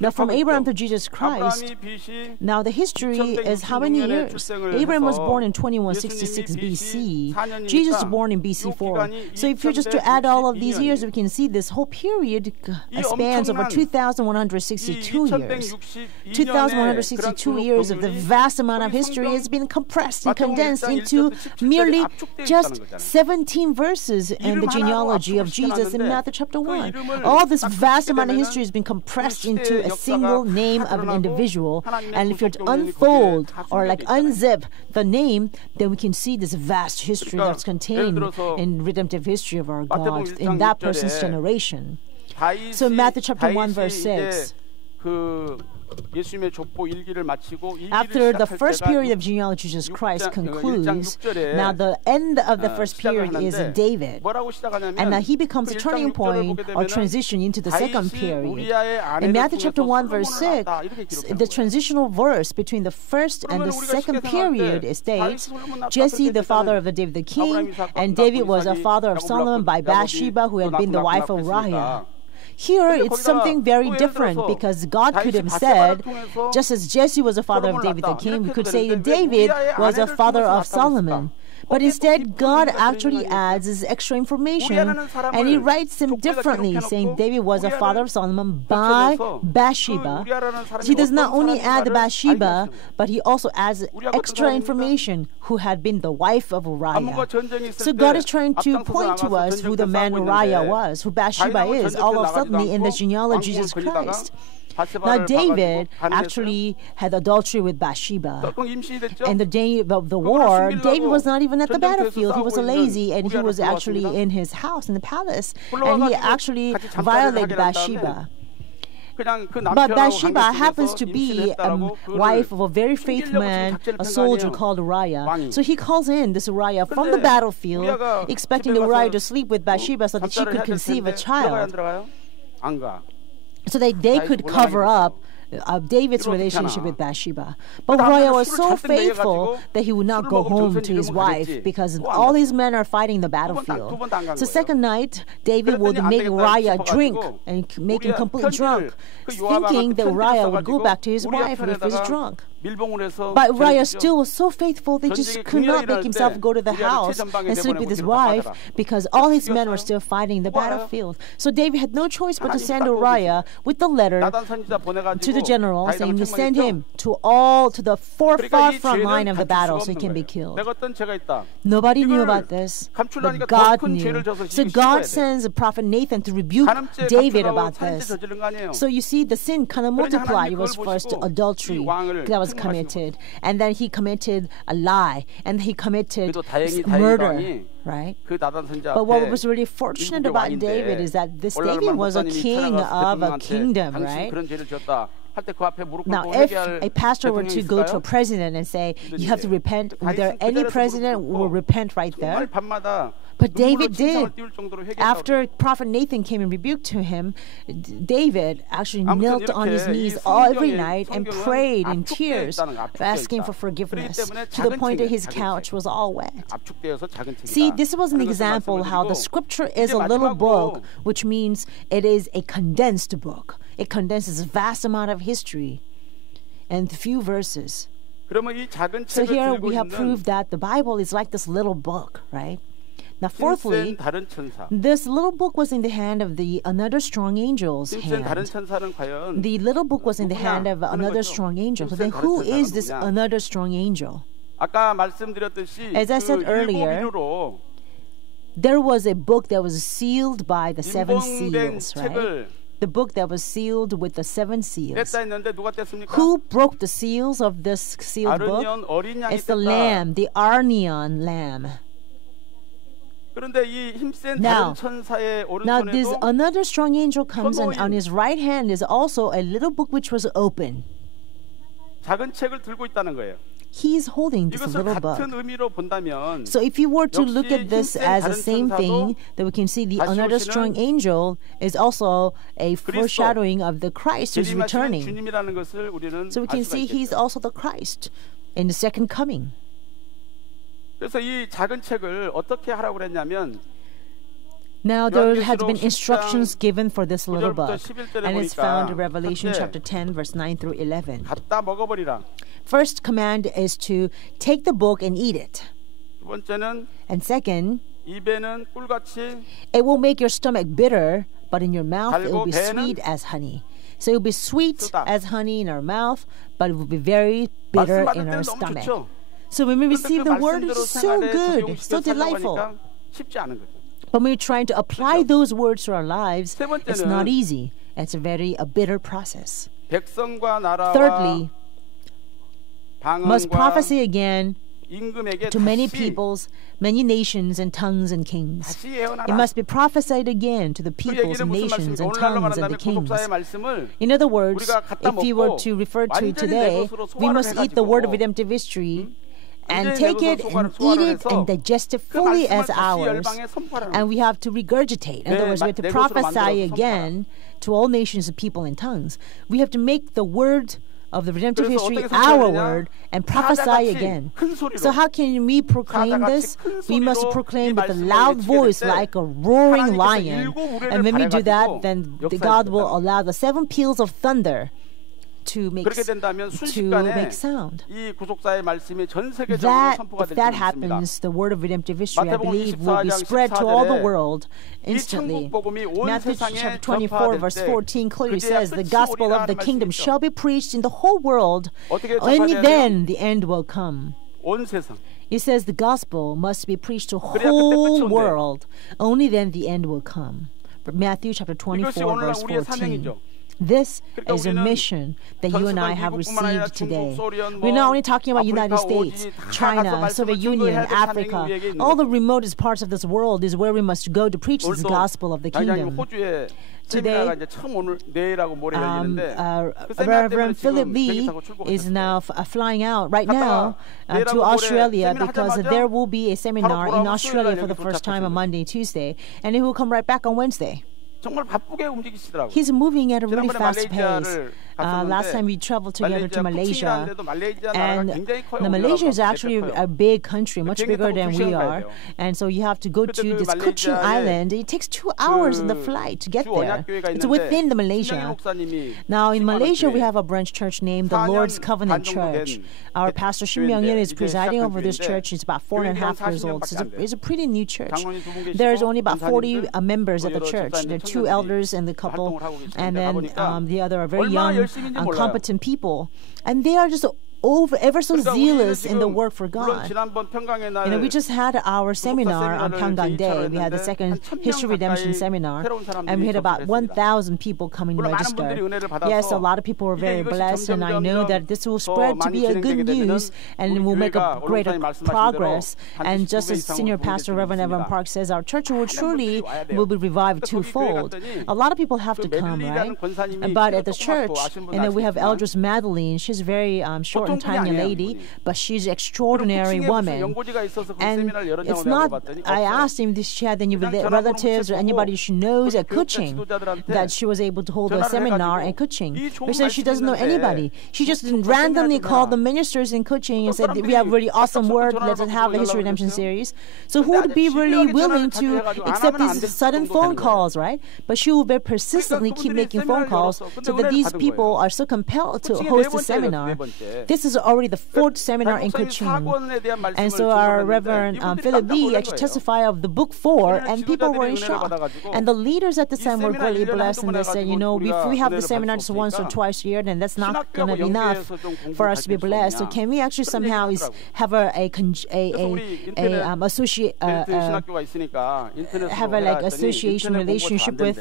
Now, from Abraham to Jesus Christ, now the history is how many years? Abraham was born in 2166 BC. Jesus was born in BC 4. So if you just to add all of these years, we can see this whole period spans over 2,162 years. 2,162 years of the vast amount of history has been compressed and condensed into merely just 17 verses in the genealogy of Jesus in Matthew chapter 1. All this vast amount of history has been compressed into a single name of an individual, and if you unfold or unzip the name, then we can see this vast history that's contained in redemptive history of our God in that person's generation. So Matthew chapter 1 verse 6. After the first period of genealogy of Jesus Christ concludes, now the end of the first period is David. And now he becomes a turning point or transition into the second period. In Matthew chapter 1 verse 6, the transitional verse between the first and the second period states, Jesse the father of David the king, and David was a father of Solomon by Bathsheba, who had been the wife of Uriah. Here, it's something very different because God could have said, just as Jesse was a father of David the king, we could say David was a father of Solomon. But instead, God actually adds this extra information and he writes him differently, saying David was a father of Solomon by Bathsheba. He does not only add the Bathsheba, but he also adds extra information, who had been the wife of Uriah. So God is trying to point to us who the man Uriah was, who Bathsheba is, all of a sudden in the genealogy of Jesus Christ. Now David actually had adultery with Bathsheba. And the day of the war, David was not even at the battlefield. He was lazy and he was actually in his house, in the palace. And he actually violated Bathsheba. But Bathsheba happens to be a wife of a very faithful man, a soldier called Uriah. So he calls in this Uriah from the battlefield, expecting the Uriah to sleep with Bathsheba so that she could conceive a child, so that they could cover up David's relationship with Bathsheba. But Uriah was so faithful that he would not go home to his wife because all his men are fighting the battlefield. So second night, David would make Uriah drink and make him completely drunk, thinking that Uriah would go back to his wife if he was drunk. 밀봉을 해서 But Uriah 전해주죠. still was so faithful, they just 전쟁이 could not 극렬히 make 일어날 himself 때 go to the 우리아를 house 최전방에 and sleep with his 내보내고 wife 뒤로 because all his men were 죽였어요. still fighting the 와요. battlefield. So David had no choice but to 하나님이 send 딱 Uriah with the letter 나단 선지자 to the 보내가지고 general, 다윗을 saying to send 책망했죠. him to the far 그러니까 이 front line 죄는 of the 감출 battle 수가 so he 없는 can be 거예요. killed. 내가 어떤 죄가 있다. Nobody knew 이걸 about this, 감추려니까 but 더 God 큰 knew. 죄를 져서 So 씻어야 God 돼. sends the prophet Nathan to rebuke 간음죄 David 감추려고 about 살인죄 this. 저지른 거 아니에요. So you see, the sin kind of 그러니 multiplied. 하나님이 It was 그걸 first 보시고 adultery 이 왕을 that was 책망하시는 committed, and then he committed a lie, and he committed 그래도 다행히 murder, 왕이 right? 그 나단 선지자 But what 앞에 was really fortunate 미국의 about 왕인데 David is that this 올라갈 David 만 was a 목사님이 king 찾아가서 of a 대통령한테 kingdom, 당신 right? 그런 죄를 지었다 할 때 그 앞에 무릎 Now, 꿇고 if 회개할 a pastor were 대통령이 to go to a 있을까요? president and say, you have to repent, would there 다윗은 any 그대로 president 무릎 will 꿇고 repent right there? 정말 밤마다 But 눈물로 David 침상을 did. 띄울 정도로 회개했다고 After Prophet Nathan came and rebuked to him, David actually 아무튼 knelt on his 이렇게 knees 이 every 성경에- night and 성경은 prayed in 압축되어 tears, 있다는 거, 압축되어 asking 있다. for forgiveness, 그렇기 때문에 to the 작은 point that 책이에요, his 작은 couch 책. was all wet. 압축되어서 작은 책이다. See, this was an 하는 것을 example how the 말씀을 드리고 scripture is 이제 a little book, 마지막으로 which means it is a condensed book. It condenses a vast amount of history and few verses. 그러면 이 작은 So 책을 here 들고 we have 있는 proved that the Bible is like this little book, right? Now, fourthly, 힘센 다른 천사. this little book was in the hand of another strong angel's 힘센 다른 hand. 천사는 과연 The little book was in the hand of 누구냐 하는 another 거죠. strong angel. So 힘센 then 다른 who 천사가 is this 누구냐? another strong angel? 아까 말씀드렸듯이 As I said 그 일곱 earlier, 비누로 There was a book that was sealed by the seven 인봉된 seals, right? 책을 The book that was sealed with the seven seals. 뗐다 했는데 누가 뗐습니까? Who broke the seals of this sealed book? 아르니온 어린 양이 It's the 뗐다. lamb, the Arnion lamb. 그런데 이 힘센 Now, 다른 천사의 Now this 오른손에도 another strong angel comes and on 선호인. his right hand is also a little book which was open. 작은 책을 들고 있다는 거예요. He's holding this 이것을 little book. 같은 의미로 본다면 So if you were to look at this 역시 as the 힘센 same 다른 thing, 천사도 then we can see the 다시 another 오시는 strong angel is also a foreshadowing of the Christ who's 재림하시는 returning. 주님이라는 것을 우리는 So we 알 can 수가 see he's 있겠죠. also the Christ in the second coming. 그래서 이 작은 책을 어떻게 하라고 그랬냐면 Now there 요한계시록 has been 10장 instructions given for this little 9절부터 book, 11절에 and it's 보니까 found in Revelation 첫째, chapter 10, verse 9 through 11. 갖다 먹어버리라. First command is to take the book and eat it. 두 번째는 And second, 입에는 꿀같이 it will make your stomach bitter, but in your mouth it will 달고 be 배에는 sweet as honey. So it will be sweet 쓰다. as honey in our mouth, but it will be very bitter 말씀 받을 in our 때는 너무 stomach. 좋죠. So when we 그런데 receive 그 the word, 말씀대로 it's so 생활에 good, 적용시켜 so 살려고 delightful. 하니까 쉽지 않은 거죠. But when we're trying to apply those words to our lives, 세 번째는 it's not easy. It's a bitter process. 백성과 나라와 Thirdly, must 방언과 prophesy again 임금에게 to many 다시 peoples, many nations, and tongues and kings. 다시 예언하라. It must be prophesied again to the 그 peoples, 얘기는 무슨 nations, 말씀입니까? and 오늘날로 tongues, and the 말한다면 kings. 구속사의 말씀을 In other words, 우리가 갖다 if you were 먹고 to refer to 완전히 내 today, 것으로 we 소화를 must eat the word of 해가지고 redemptive history and 완전히 take 내 it 것으로 and 소화를 eat it 해서 and digest it 그 fully 말씀을 as 다시 ours. 열방에 선포하라는 And 거예요. we have to regurgitate. In other words, we have to 내 것으로 prophesy 만들어서 again to all nations of people and tongues. We have to make the word of the redemptive 그래서 history 어떻게 our 선포하느냐? word and prophesy 사자같이 again. 큰 소리로 So how can we proclaim 사자같이 this? 큰 We must 소리로 proclaim 이 with a 말씀을 loud 외치게 voice 될 때 like a roaring 하나님께서 lion. 일곱 우레를 And when we do that, 발해가지고 then 역사해 God will 주신다는 allow the seven peals of thunder to make 그렇게 된다면 to 순식간에 make sound. 이 구속사의 말씀이 전 세계적으로 That 선포가 if 될 that 줄 믿습니다. happens, the word of redemptive history, I 마태복음 believe, will be 24장 spread to all the 14절에 world 이 instantly. 천국 복음이 온 Matthew 세상에 chapter 24, 전파될 verse 때 14 clearly 그제야 says, "The 끝이 gospel 오리라 of the 하는 kingdom 말씀이 있죠. shall be preached in the whole world. 어떻게 Only 전파돼야 then 돼요? the end will come." 온 세상. It says the gospel must be preached to 그래야 그때 whole 끝이 온대. world. Only then the end will come. Matthew chapter 이것이 24, 오늘날 verse 우리의 14. 사명이죠. This 그러니까 is a 우리는 mission that you and I have 전수단 미국뿐만 아니라 received 중국, today. 소련, We're not only talking about 아프리카, United States, 오지 다 China, 가서 Soviet 말씀을 Union, 전도해야 될 사명이 Africa. 우리에게 있는 All the 거죠. remotest parts of this world is where we must go to preach this 오늘도 gospel of the 당장님 kingdom. 호주에 Today, 세미나가 이제 처음 오늘 내일하고 모레 열리는데 그 세미나 때문에 Reverend Philip 지금 Lee 비행기 타고 is 출국하셨어요. now flying out right now 갔다가 to 내일하고 모레 Australia 세미나 because 하자마자 there will be a seminar in 돌아오고 Australia 수요일날 for the 여기 first time on 도착하시는 Monday, Tuesday, and he will come right back on Wednesday. 정말 바쁘게 움직이시더라고요. He's moving at a really 지난번에 fast pace. 말레이시아를 last time we traveled together to Malaysia, and Malaysia is actually a big country, much bigger than we are, and so you have to go to this Kuching Island. It takes 2 hours in the flight to get there. It's within the Malaysia. Now in Malaysia, we have a branch church named the Lord's Covenant Church. Our pastor Shin Myung-in is presiding over this church. It's about 4.5 years old. So it's a pretty new church. There's only about 40 members at the church. There are 2 elders and the couple, and then the other are very young, competent people, and they are just ever so zealous in the work for God. We just had our seminar on Pyeonggang Day. We had the second History Redemption seminar, and we had about 1,000 people coming to register. Yes, a lot of people were very blessed, and I know that this will spread to be a good news, and will make a greater progress. And just as Senior Pastor Reverend Evan Park says, our church will truly will be revived twofold. A lot of people have to come, right? But at the church, and then we have Eldris Madeline. She's very short and tiny lady, but she's an extraordinary woman. And it's not, I asked him if she had any relatives or anybody she knows at Kuching that she was able to hold a seminar at Kuching. She said she doesn't know anybody. She just randomly called the ministers in Kuching and said, we have a really awesome word, let's have a History Redemption series. So who would be really willing to accept these sudden phone calls, right? But she will very persistently keep making phone calls so that these people are so compelled to host a seminar. This is already the 4th seminar in Kuching. And so our Reverend Philip Lee actually testified of the book 4, and people were in shock. And the leaders at the time were really blessed, and they said, if we have the seminar just once or twice a year, then that's not going to be enough for us to be blessed. So can we actually somehow have association relationship with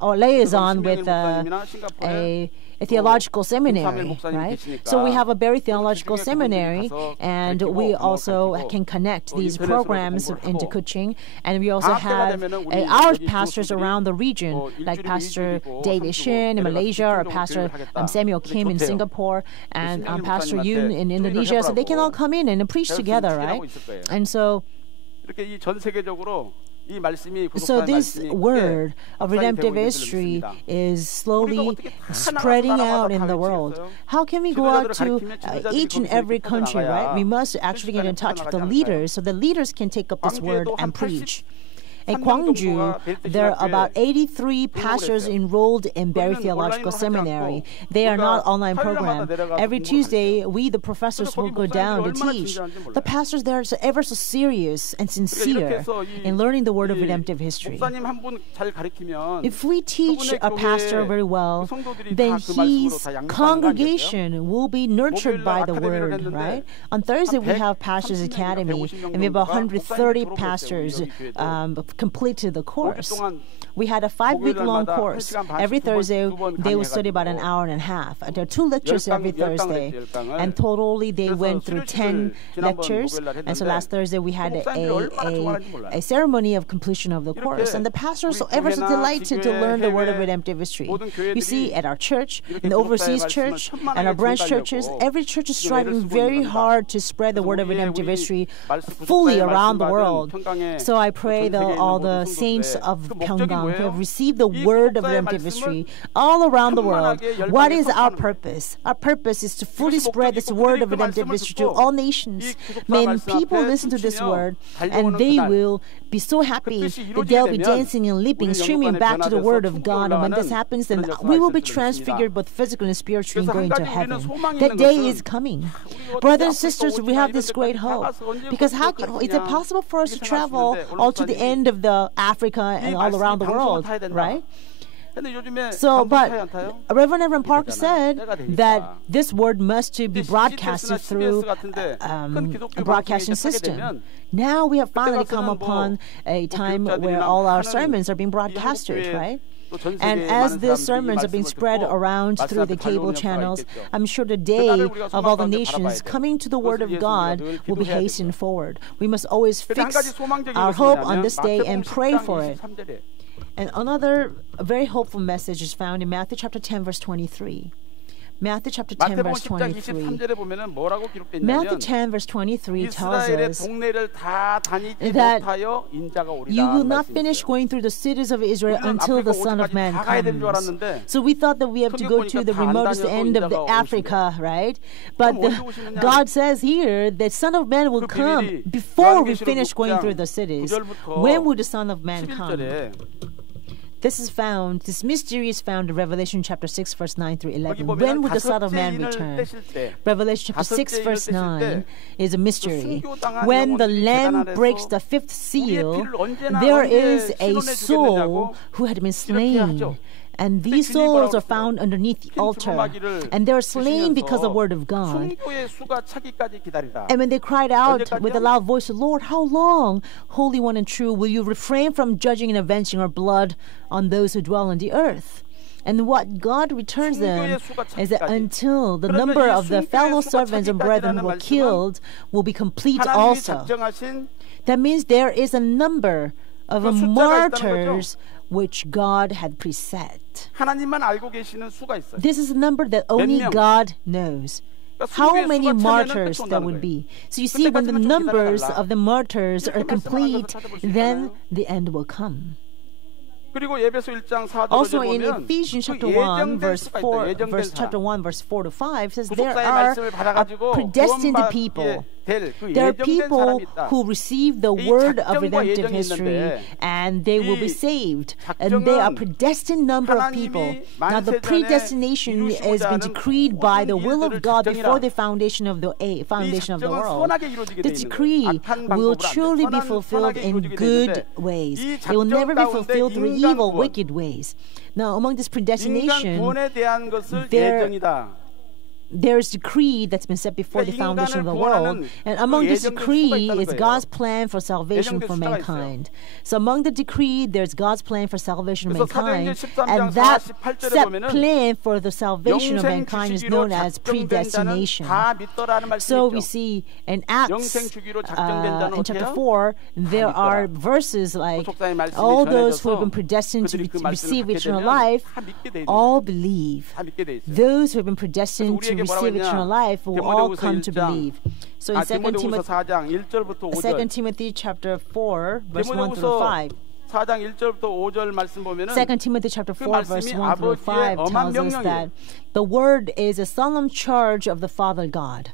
or liaison with a theological seminary, right? So we have a very theological seminary, and we also can connect these programs into Kuching, and we also have our pastors around the region, like Pastor David Shin in Malaysia, or Pastor Samuel Kim in Singapore, and Pastor Yoon in Indonesia, so they can all come in and preach together, right? And so this word of redemptive history is slowly spreading out in the world. How can we go out to each and every country, right? We must actually get in touch with the leaders so the leaders can take up this word and preach. In Gwangju, there are about 83 pastors enrolled in Berry Theological Seminary. They are not online program. Every Tuesday, we, the professors, will go down to teach. The pastors there are ever so serious and sincere in learning the word of redemptive history. If we teach a pastor very well, then his congregation will be nurtured by the word, right? On Thursday, we have Pastors Academy, and we have 130 pastors completed the course. We had a 5-week-long course. Every Thursday, they will study about an hour and a half. There are 2 lectures every Thursday. And totally, they went through 10 lectures. And so last Thursday, we had a ceremony of completion of the course. And the pastors are ever so delighted to learn the word of redemptive history. You see, at our church, in the overseas church, and our branch churches, every church is striving very hard to spread the word of redemptive history fully around the world. So I pray that all the saints of Pyeonggang who have received the word of redemptive history all around the world. What is our purpose? Our purpose is to fully spread this word of redemptive history to all nations. When people listen to this word, and they will be so happy that they'll be dancing and leaping, streaming back to the word of God. And when this happens, then we will be transfigured both physically and spiritually and going to heaven. That day is coming. Brothers and sisters, we have this great hope. Because how is it possible for us to travel all to the end of the Africa and all around the world, right? So, but Reverend Evan Park said that this word must be broadcasted through a broadcasting system. Now we have finally come upon a time where all our sermons are being broadcasted, right? And as the sermons are being spread around through the cable channels, I'm sure the day of all the nations coming to the Word of God will be hastened forward. We must always fix our hope on this day and pray for it. And another very hopeful message is found in Matthew chapter 10, verse 23. Matthew chapter 10 마태복음 verse 10장 23. 23절에 보면은 뭐라고 Matthew 기록되냐면 10 verse 23 tells 이스라엘의 us 동네를 다 다니지 that 못하여 인자가 오리라. you will not finish going through the cities of Israel until the Son of Man comes. So we thought that we have to go to the remotest end of Africa, right? But God says here that Son of Man will come before we finish going through the cities. When will the Son of Man come? This mystery is found in Revelation chapter 6 verse 9 through 11. When will the Son of Man return? Revelation chapter 6 verse 9 is a mystery. When the Lamb breaks the fifth seal, there is a soul who had been slain. And these souls are found underneath the altar. And they are slain because of the word of God. And when they cried out with a loud voice, Lord, how long, Holy One and true, will you refrain from judging and avenging our blood on those who dwell on the earth? And what God returns them is that until the number of the fellow servants and brethren who were killed will be complete also. That means there is a number of martyrs which God had preset. This is a number that only God knows. How many martyrs there would be. So you see, when the numbers of the martyrs are complete, then the end will come. Also in Ephesians chapter 1 verse 4 to 5 says there are predestined people. There are people who receive the word of redemptive history and they will be saved. And they are a predestined number of people. Now the predestination has been decreed by the will of God before the foundation of the world. This decree will truly be fulfilled in good ways. It will never be fulfilled through evil, wicked ways. Now among this predestination, there's decree that's been set before the foundation of the world. And among this decree is God's plan for salvation for mankind. So among the decree, there's God's plan for salvation of mankind. And that set plan for the salvation of mankind is known as predestination. So we see in Acts, in chapter 4, there are verses like, all those who have been predestined to receive eternal life, all believe. Those who have been predestined to receive eternal life will all come to believe. So in 2 Timothy chapter 4, verse 1 through 5. 2 Timothy chapter 4, verse 1 through 5 tells us that the word is a solemn charge of the Father God.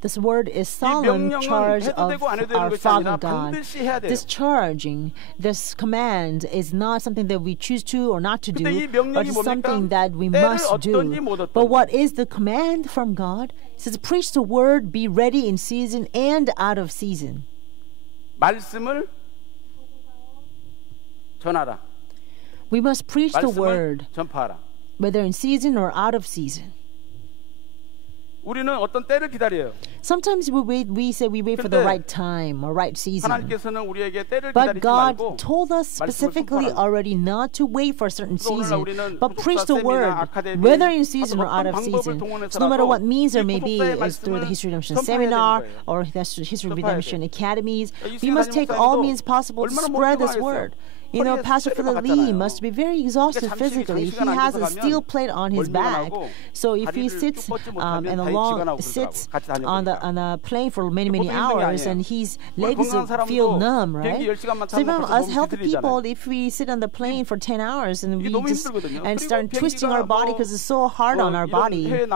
This word is solemn charge of our Father God. This charging, this command is not something that we choose to or not to do, but it's something that we must do. But what is the command from God? It says, preach the word, be ready in season and out of season. 말씀을 전하라. We must preach the word, 전파하라. whether in season or out of season. 우리는 어떤 때를 기다려요. Sometimes we say we wait for the right time or right season. 하나님께서는 우리에게 때를 But 기다리지 God 말고 told us specifically already not to wait for a certain season, 우리는 but preach the word, whether in season or out of season. So no matter what means there may be, is through the History Redemption Seminar or History Redemption Academies, we must take all means possible to spread this word. You know, Pastor Philip Lee must be very exhausted physically. He has a steel plate on his back. So if he sits on a plane for many hours and his legs feel numb, right? So even us healthy people, if we sit on the plane for 10 hours and we just start twisting our body because it's so hard on our body. And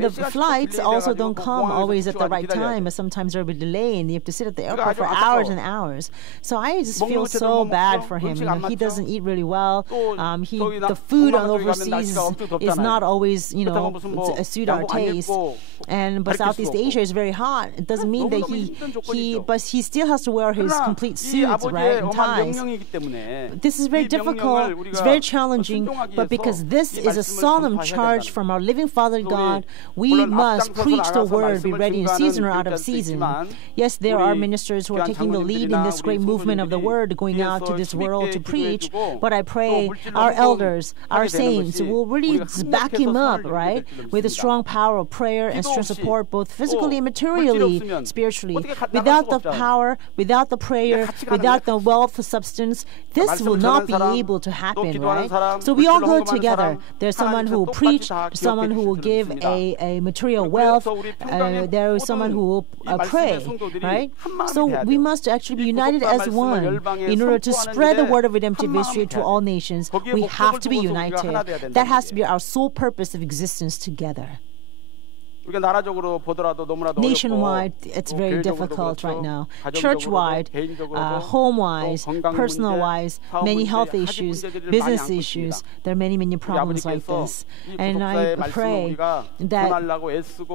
the flights also don't come always at the right time, but sometimes there will be delay and you have to sit at the airport for hours and hours. So I just feel so bad for him. You know, he doesn't eat really well. The food on overseas is not always, suit our taste. But Southeast Asia is very hot. It doesn't mean that he still has to wear his complete suits, right, and ties. This is very difficult. It's very challenging. But because this is a solemn charge from our living Father God, we must preach the word, be ready in season or out of season. Yes, there are ministers who are taking the lead in this great movement of the word going out to this world to preach, but I pray our elders, our saints will really back him up, right? With a strong power of prayer and strong support, both physically and materially, spiritually. Without the power, without the prayer, without the wealth of substance, this will not be able to happen, right? So we all go together. There's someone who will preach, someone who will give a material wealth, there is someone who will pray, right? So we must actually be united as one in order to spread the word of redemptive history to all nations. We have to be united. That has to be our sole purpose of existence together. Nationwide, it's very difficult right now. Church-wide, home-wise, personal-wise, many health issues, business issues. There are many, many problems like this. And I pray that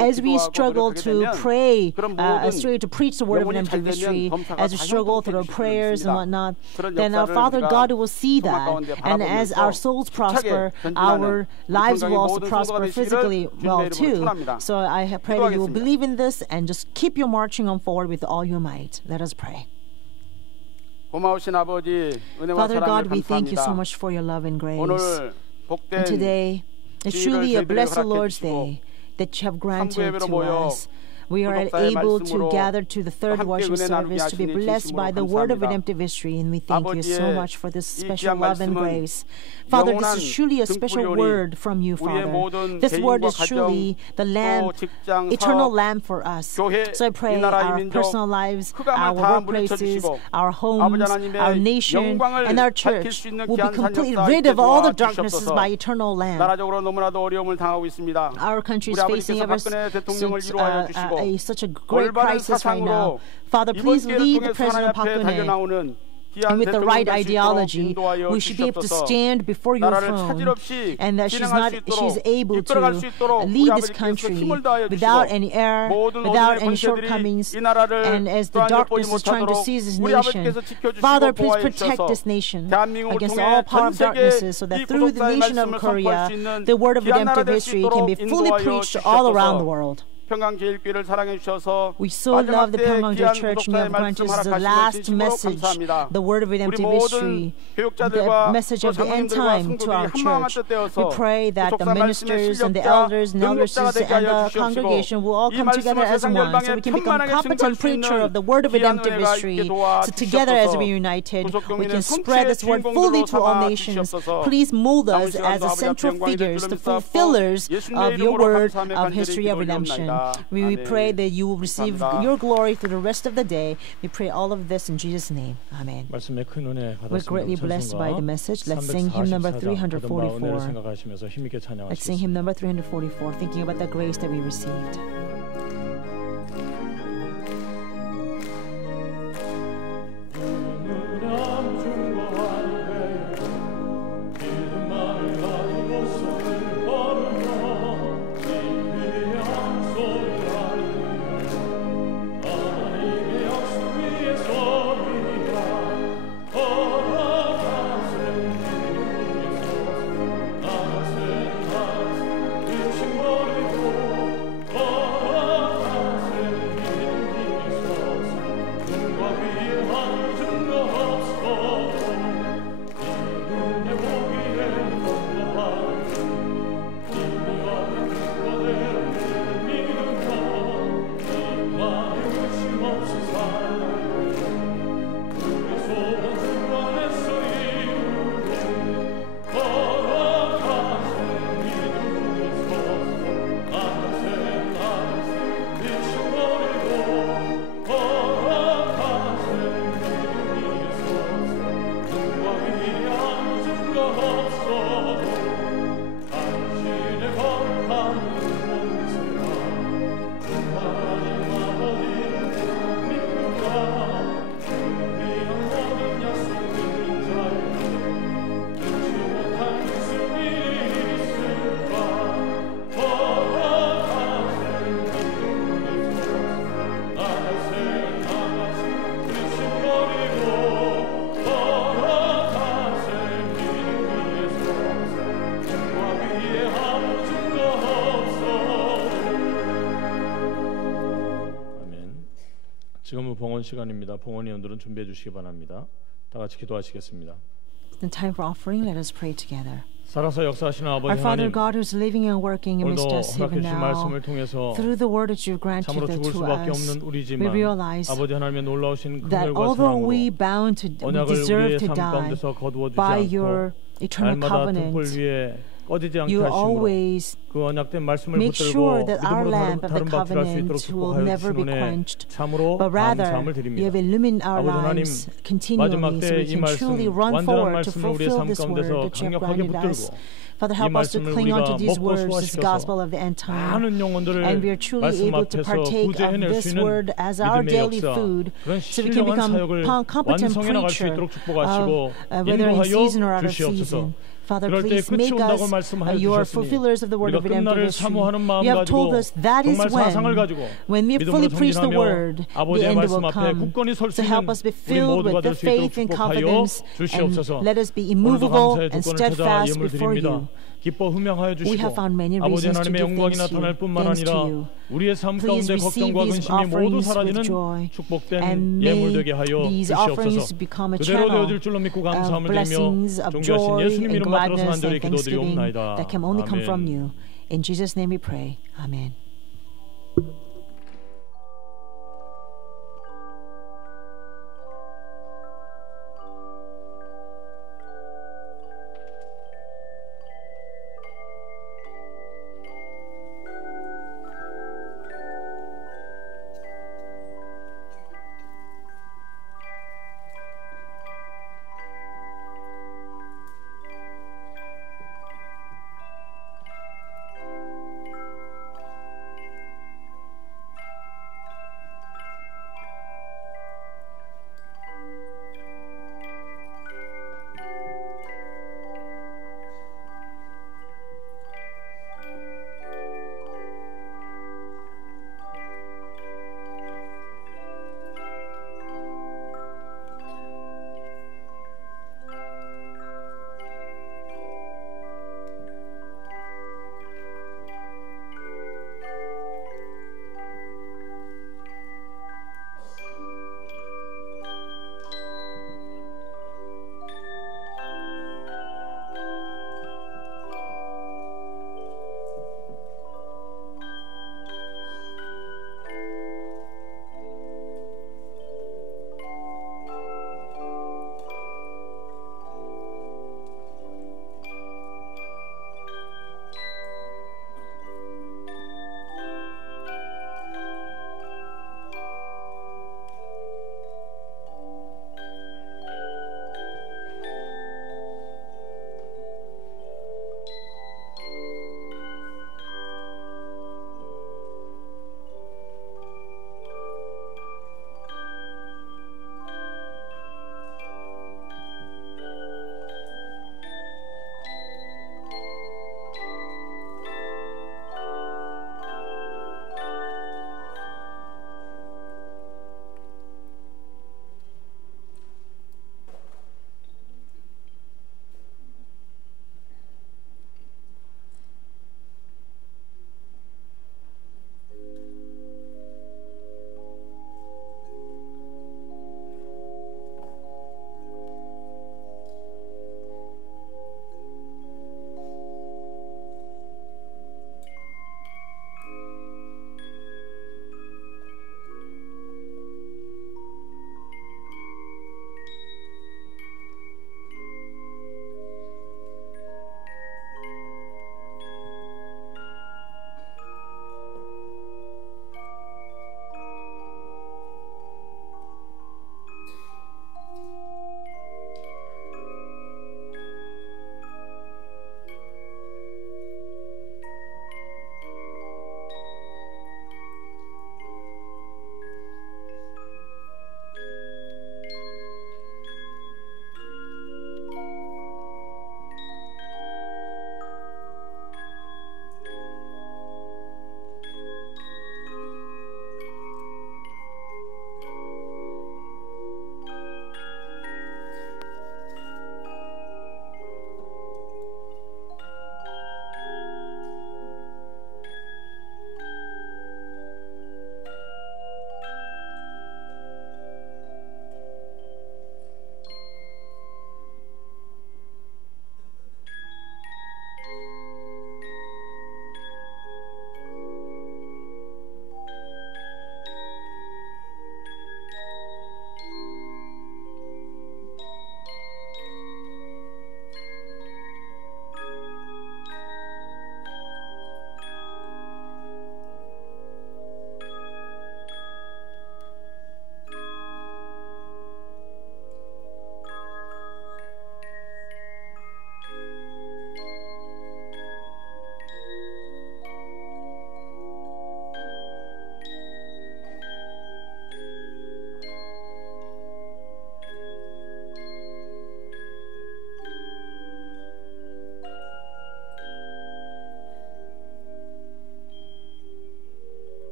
as we struggle to pray, to preach the word of redemptive history, as we struggle through our prayers and whatnot, then our Father God will see that. And as our souls prosper, our lives will also prosper physically well too. So I pray that you will believe in this and just keep your marching on forward with all your might. Let us pray. Father God, we thank you so much for your love and grace. And today is truly a blessed Lord's Day that you have granted to us. We are able to gather to the third worship service to be blessed by the word of redemptive history, and we thank you so much for this special love and grace. Father, this is truly a special word from you, Father. This word is truly the Lamb, eternal Lamb for us. So I pray our personal lives, our workplaces, our homes, our nation, and our church will be completely rid of all the darknesses by eternal Lamb. Our country is facing such a great crisis right now. Father, please lead President Park Geun-hye. And with the right ideology, we should be able to stand before your throne, and that she's able to lead this country without any error, without any shortcomings, and as the darkness is trying to seize this nation. Father, please protect this nation against all power of darknesses, so that through the nation of Korea, the word of redemptive history can be fully preached all around the world. We so love the Pyeonggang Church, and you have granted us the last message, the word of redemptive history, the message of the end time to our church. We pray that the ministers and the elders and eldresses and the congregation will all come together as one, so we can become competent preacher of the word of redemptive history. So together as we are united, we can spread this word fully to all nations. Please mold us as the central figures, the fulfillers of your word of history of redemption. We pray that you will receive your glory through the rest of the day. We pray all of this in Jesus' name. Amen. We're greatly blessed by the message. Let's sing hymn number 344. Let's sing hymn number 344, thinking about the grace that we received. 지금은 봉헌 시간입니다. 봉헌위원들은 준비해 주시기 바랍니다. 다 같이 기도하시겠습니다. The time for offering, let us pray together. 살아서 역사하시는 아버지 Our Father 하나님, God who's living and working amidst 오늘도 us even 허락해 주신 now, 말씀을 통해서 through the word that you've granted 참으로 죽을 to 수밖에 us, 없는 we 우리지만 realize 아버지 하나님의 놀라우신 that 긍휼과 although 사랑으로 we bound to 언약을 deserve 우리의 to 삶 die, 가운데서 거두어 주지 by 않고 your eternal 날마다 등불 covenant, 위에 꺼지지 않게 you 하심으로 always 그 언약된 말씀을 make sure 붙들고 that our 믿음으로 lamp of the 다른 박질할 수 있도록 covenant will 축복하여 never be 주시노니 quenched, 참으로 but rather 감사함을 you 드립니다. have illumined our 아버지 하나님, lives continually 마지막 so 때 we 이 can 말씀, truly run 완전한 forward to 말씀을 우리의 fulfill 삶 this word 가운데서 that you have 강력하게 granted us. 붙들고 Father, 이 help us to 말씀을 cling on to 우리가 these 먹고 words, this 소화시켜서 gospel of the end time, 많은 영혼들을 and we are truly 말씀 able to 앞에서 partake of 구제해낼 수 this 있는 word as our 믿음의 daily 역사, food, 그런 so we can 신령한 become 사역을 competent 완성해 나갈 수 preacher 있도록 축복하시고 of whether in season or 인도하여 out of 주시옵소서. season. Father, 그럴 때 please 끝이 make 온다고 us 말씀하여 your 주셨으니 fulfillers of the word 우리가 of redemptive 끝날을 history. 사모하는 마음 You have told 가지고 us that is 정말 사상을 가지고 when we fully 믿음으로 preach the 전진하며 word, the 아버지의 end 말씀 will 앞에 come. 굳건히 설 So 수 help 있는 us be 우리 filled 모두가 with 될 the 수 있도록 faith and 축복하여 confidence, 주시옵소서. and let us be 오늘도 immovable 감사의 and 두건을 찾아 steadfast 예물 before 드립니다. you. 기뻐 흠양하여 We have 주시고 found many 아버지 reasons to 하나님의 give 영광이 thanks to 나타날 you. 뿐만 Thanks to 아니라 you. 우리의 삶 Please 가운데 receive 걱정과 these 근심이 모두 offerings with 사라지는 joy, 축복된 and 예물 may 되게 하여 these offerings 주시옵소서. become a 그대로 channel 되어질 줄로 믿고 of 감사함을 드리며 blessings, of 존귀하신 joy 예수님 and 이름 받들어서 gladness 간절히 and thanksgiving 기도드리옵나이다. that can only come from 아멘. you. In Jesus' name we pray. Amen.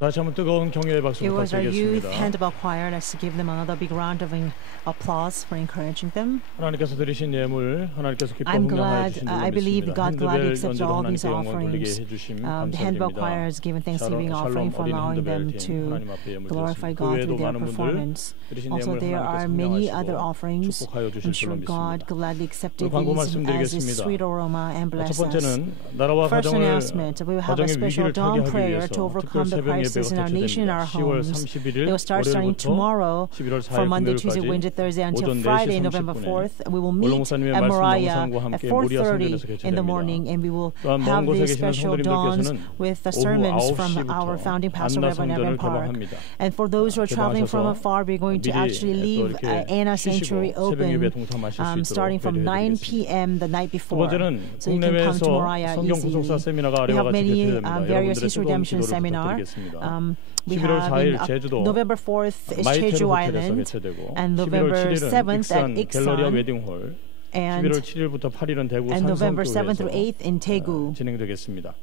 다시 한번 뜨거운 경의의 박수 It was our youth 부탁드리겠습니다. handball choir. Let's give them another big round of applause for encouraging them. 하나님께서 드리신 예물, 하나님께서 기뻐 I'm 흥량하여 glad, 주신 I 줄로 believe 믿습니다. God gladly 핸드벨 accepts 연주로 all these 하나님께 영광 돌리게 offerings. 해주심 The handball 감사드립니다. choir is giving thanksgiving offering for 어린 allowing them 핸드벨 팀 to 하나님 앞에 예물 glorify 드렸습니다. 그 God 외에도 through their 많은 분들 performance. 드리신 Also, 예물 there are 하나님께서 many other 흥량하시고 offerings. 축복하여 주실 I'm 줄로 sure God 믿습니다. gladly accepted 광고 these as a 말씀드리겠습니다. sweet aroma and 첫 bless us. 번째는 나라와 First 가정을 announcement, we will have a 가정의 special 위기를 dawn 타개하기 prayer 위해서 to overcome 특별 the 새벽 crisis in 예배가 our nation, in our 개최됩니다. 10월 homes. 31일 It will start starting 월요일부터 tomorrow 11월 4일 from Monday, Tuesday, 금요일까지 Wednesday, Thursday until 오전 4시 Friday, November 30분에 4th. We will 원로 meet 목사님의 at 말씀 Moriah 영상과 at 함께 모리아 성전에서 4:30 in the morning, 개최됩니다. and we will 또한 먼 have 곳에 these 계시는 special dawns 성도님들께서는 with the 오후 sermons from our 9시부터 founding pastor, 안나 Reverend Evan 성전을 Park. 개방합니다. And for those who are traveling from 개방하셔서 afar, we're going to 미리 actually 또 leave 이렇게 Anna Sanctuary 쉬시고 새벽 예배 open 동참하실 수 있도록 starting from 9 배려해드리겠습니다. p.m. the night 두 before. 번째는 So you can come to 국내외에서 Moriah 성경 구속사 easily. 세미나가 We 아래와 have 같이 many 개최됩니다. various 여러분들의 issue 뜨거운 redemption 기도를 seminar. 부탁드리겠습니다. We 11월 have 4일 in 제주도 November 4th is 마이테르 Jeju 호텔에서 Island, 개최되고 and 11월 November 7일은 7th at 익산 갤러리아 Iksan, 웨딩홀, and 11월 7일부터 8일은 대구 and November 7th 산성교회에서 through 8th in Daegu. 진행되겠습니다.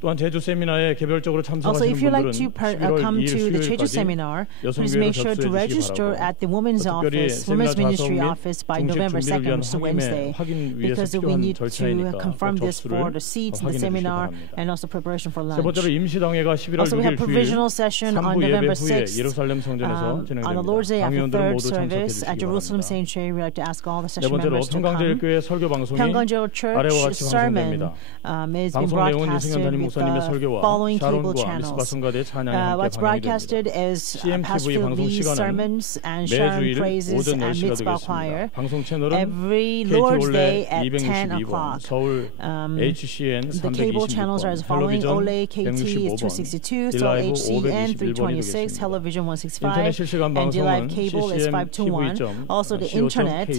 또한 제주 세미나에 개별적으로 Also, 참석하시는 if you'd like 분들은 to 11월 come 2일 to the Jeju 수요일까지 seminar, please 여성교회로 make sure to 접수해 주시기 register 바라고, at the women's 특별히 office, 세미나 women's ministry 좌석 및 office by 중식 November 준비를 2nd, 위한 which is Wednesday, 확인 위해서 because we 필요한 need to 절차이니까 confirm 꼭 this for 접수를 the seats in the 확인해 주시기 seminar 바랍니다. and also preparation for 세 lunch. 번째로 임시당회가 11월 Also, we 6일 have 주일 provisional session on 3부 예배 November 후에 6th. 예루살렘 성전에서 On the Lord's Day 진행됩니다. after 강의원들은 third 모두 참석해 service 주시기 at Jerusalem 바랍니다. Sanctuary, we'd like to ask all the 네 session 번째로 members to come. 평강제일교회 설교 방송이 평강제일 아래와 Church 같이 sermon 방송됩니다. is being 방송 내용은 broadcasted 유승현 담임 with 목사님의 the 설교와 following cable 샤론과 channels. 미스바 성가대 찬양이 함께 What's 방영이 broadcasted 됩니다. is Pastor CMTV Phil 방송 Lee's 시간은 sermons and Sharon 매주일 praises 오전 and 10시가 Mitzvah 되겠습니다. choir 방송 채널은 every KT Lord's 올레 Day at 10 262번, o'clock. 서울 HCN The cable channels are as 326번, following: 텔레비전 Ole KT is 262, 165번, Seoul 딜라이브 HCN 521번이 326, 되겠습니다. Television 인터넷 165, 실시간 and DLive 방송은 cable is 521. Also the internet at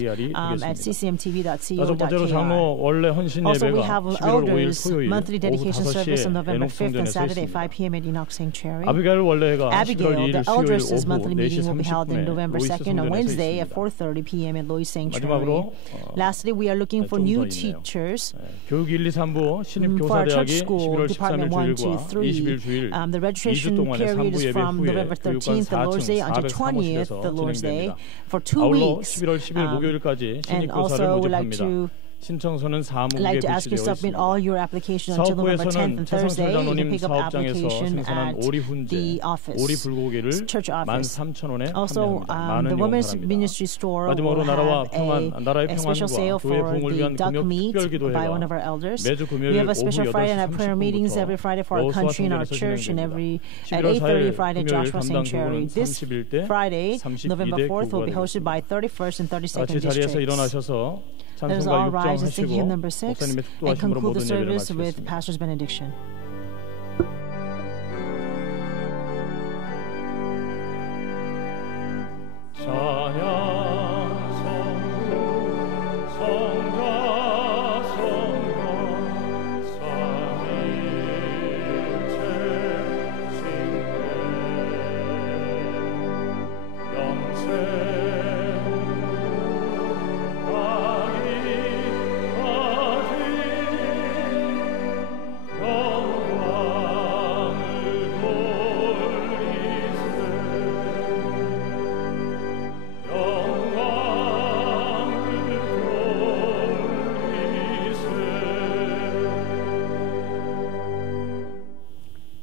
다섯 번째로 장로 ccmtv.co.kr. 원래 헌신 Also, we 예배가 have 11월 5일 elders 토요일 monthly 오후 dedication service on 5시에 November 5th and 애녹성전에서 Saturday, 5 있습니다. p.m. at Enoch Sanctuary. 아비가일 원래가 11월 Abigail, 2일 the 수요일 elders' 오후 monthly 4시 meeting will be held on 30분에 November 로이스 2nd on 성전에서 Wednesday at 있습니다. 4:30 p.m. at Lois Sanctuary. 마지막으로 Lastly, we are looking for 좀 new 더 있네요. teachers 교육 1, 2, 3부 신입 for our church 교사대학이 school, 11월 13일 Department 1, 2, 주일과 3. 20일 주일 The 2주 registration 동안의 period 3부 is 예배 from 후에 November 교육관 13th, the Lord's Day, 4층 until 20th, 404사무실에서 the Lord's Day, 진행됩니다. for 2 아울러 weeks. 11월 10일 목요일까지 신입 And 교사를 also, we'd like 모집합니다. to 신청서는 사무국에 like to ask you to 비치되어 submit 있습니다. all your applications until November 10th 사업부에서는 and Thursday. You can 최상철 pick up 사업장에서 application 생산한 at 오리 훈제, the office, 오리 불고기를 church office. 13,000원에 Also, 판매합니다. 많은 the 이용 women's 바랍니다. ministry store 마지막으로 will 나라와 have 평안, 나라의 a special sale 평안과 교회 for 부흥을 the 위한 duck 금요 meat by one of our 특별기도회가 elders. 매주 We 금요일 have a 오후 special Friday night 8시 prayer meetings 30분부터 every Friday for our 여호수아 country and our 성전에서 church, and 진행됩니다. at 11월 4일 8:30 Friday 금요일 Joshua 담당 Sanctuary. 부부는 This 31대 Friday, 32대 November 4th, will be hosted by 교구가 31st and 32nd 같이 자리에서 districts. 일어나셔서 Let us 찬송가 all rise and sing hymn 육정하시고 number 6 목사님의 and 특도하심으로 conclude the 모든 예배를 service with 마치겠습니다. pastor's benediction.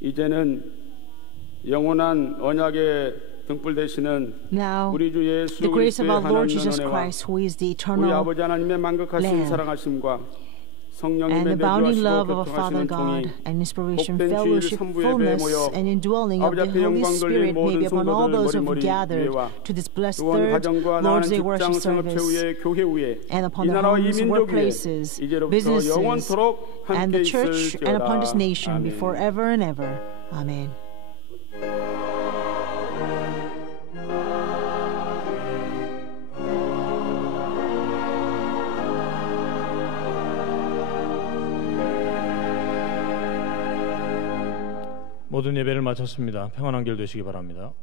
이제는 영원한 언약의 등불 되시는 Now, 우리 주 예수 the grace of 그리스도의 our Lord 하나님의 Jesus 은혜와 Christ, who is the 우리 eternal 아버지 하나님의 만극하신 Lamb, 사랑하심과 and 성령님의 the bounding 내주하시고 love of our Father 교통하시는 God, 통이 and inspiration, 복된 주일 fellowship, 삼부 예배에 fullness, 모여 and indwelling of 아버지 the 앞에 Holy 영광 돌린 Spirit may be 모든 upon all 성도들 those who have 머리머리 gathered 위에와 to this blessed 또한 third 가정과 Lord's 나는 Day 직장 worship 성업체 service, 위에 교회 위에 and upon 이 the 나라와 이 homes, 민족 위에 workplaces, 이제로부터 businesses, 영원토록 and 함께 the church, and upon this 있을지어다. nation, be 아멘. forever and ever. Amen. 모든 예배를 마쳤습니다. 평안한 길 되시기 바랍니다.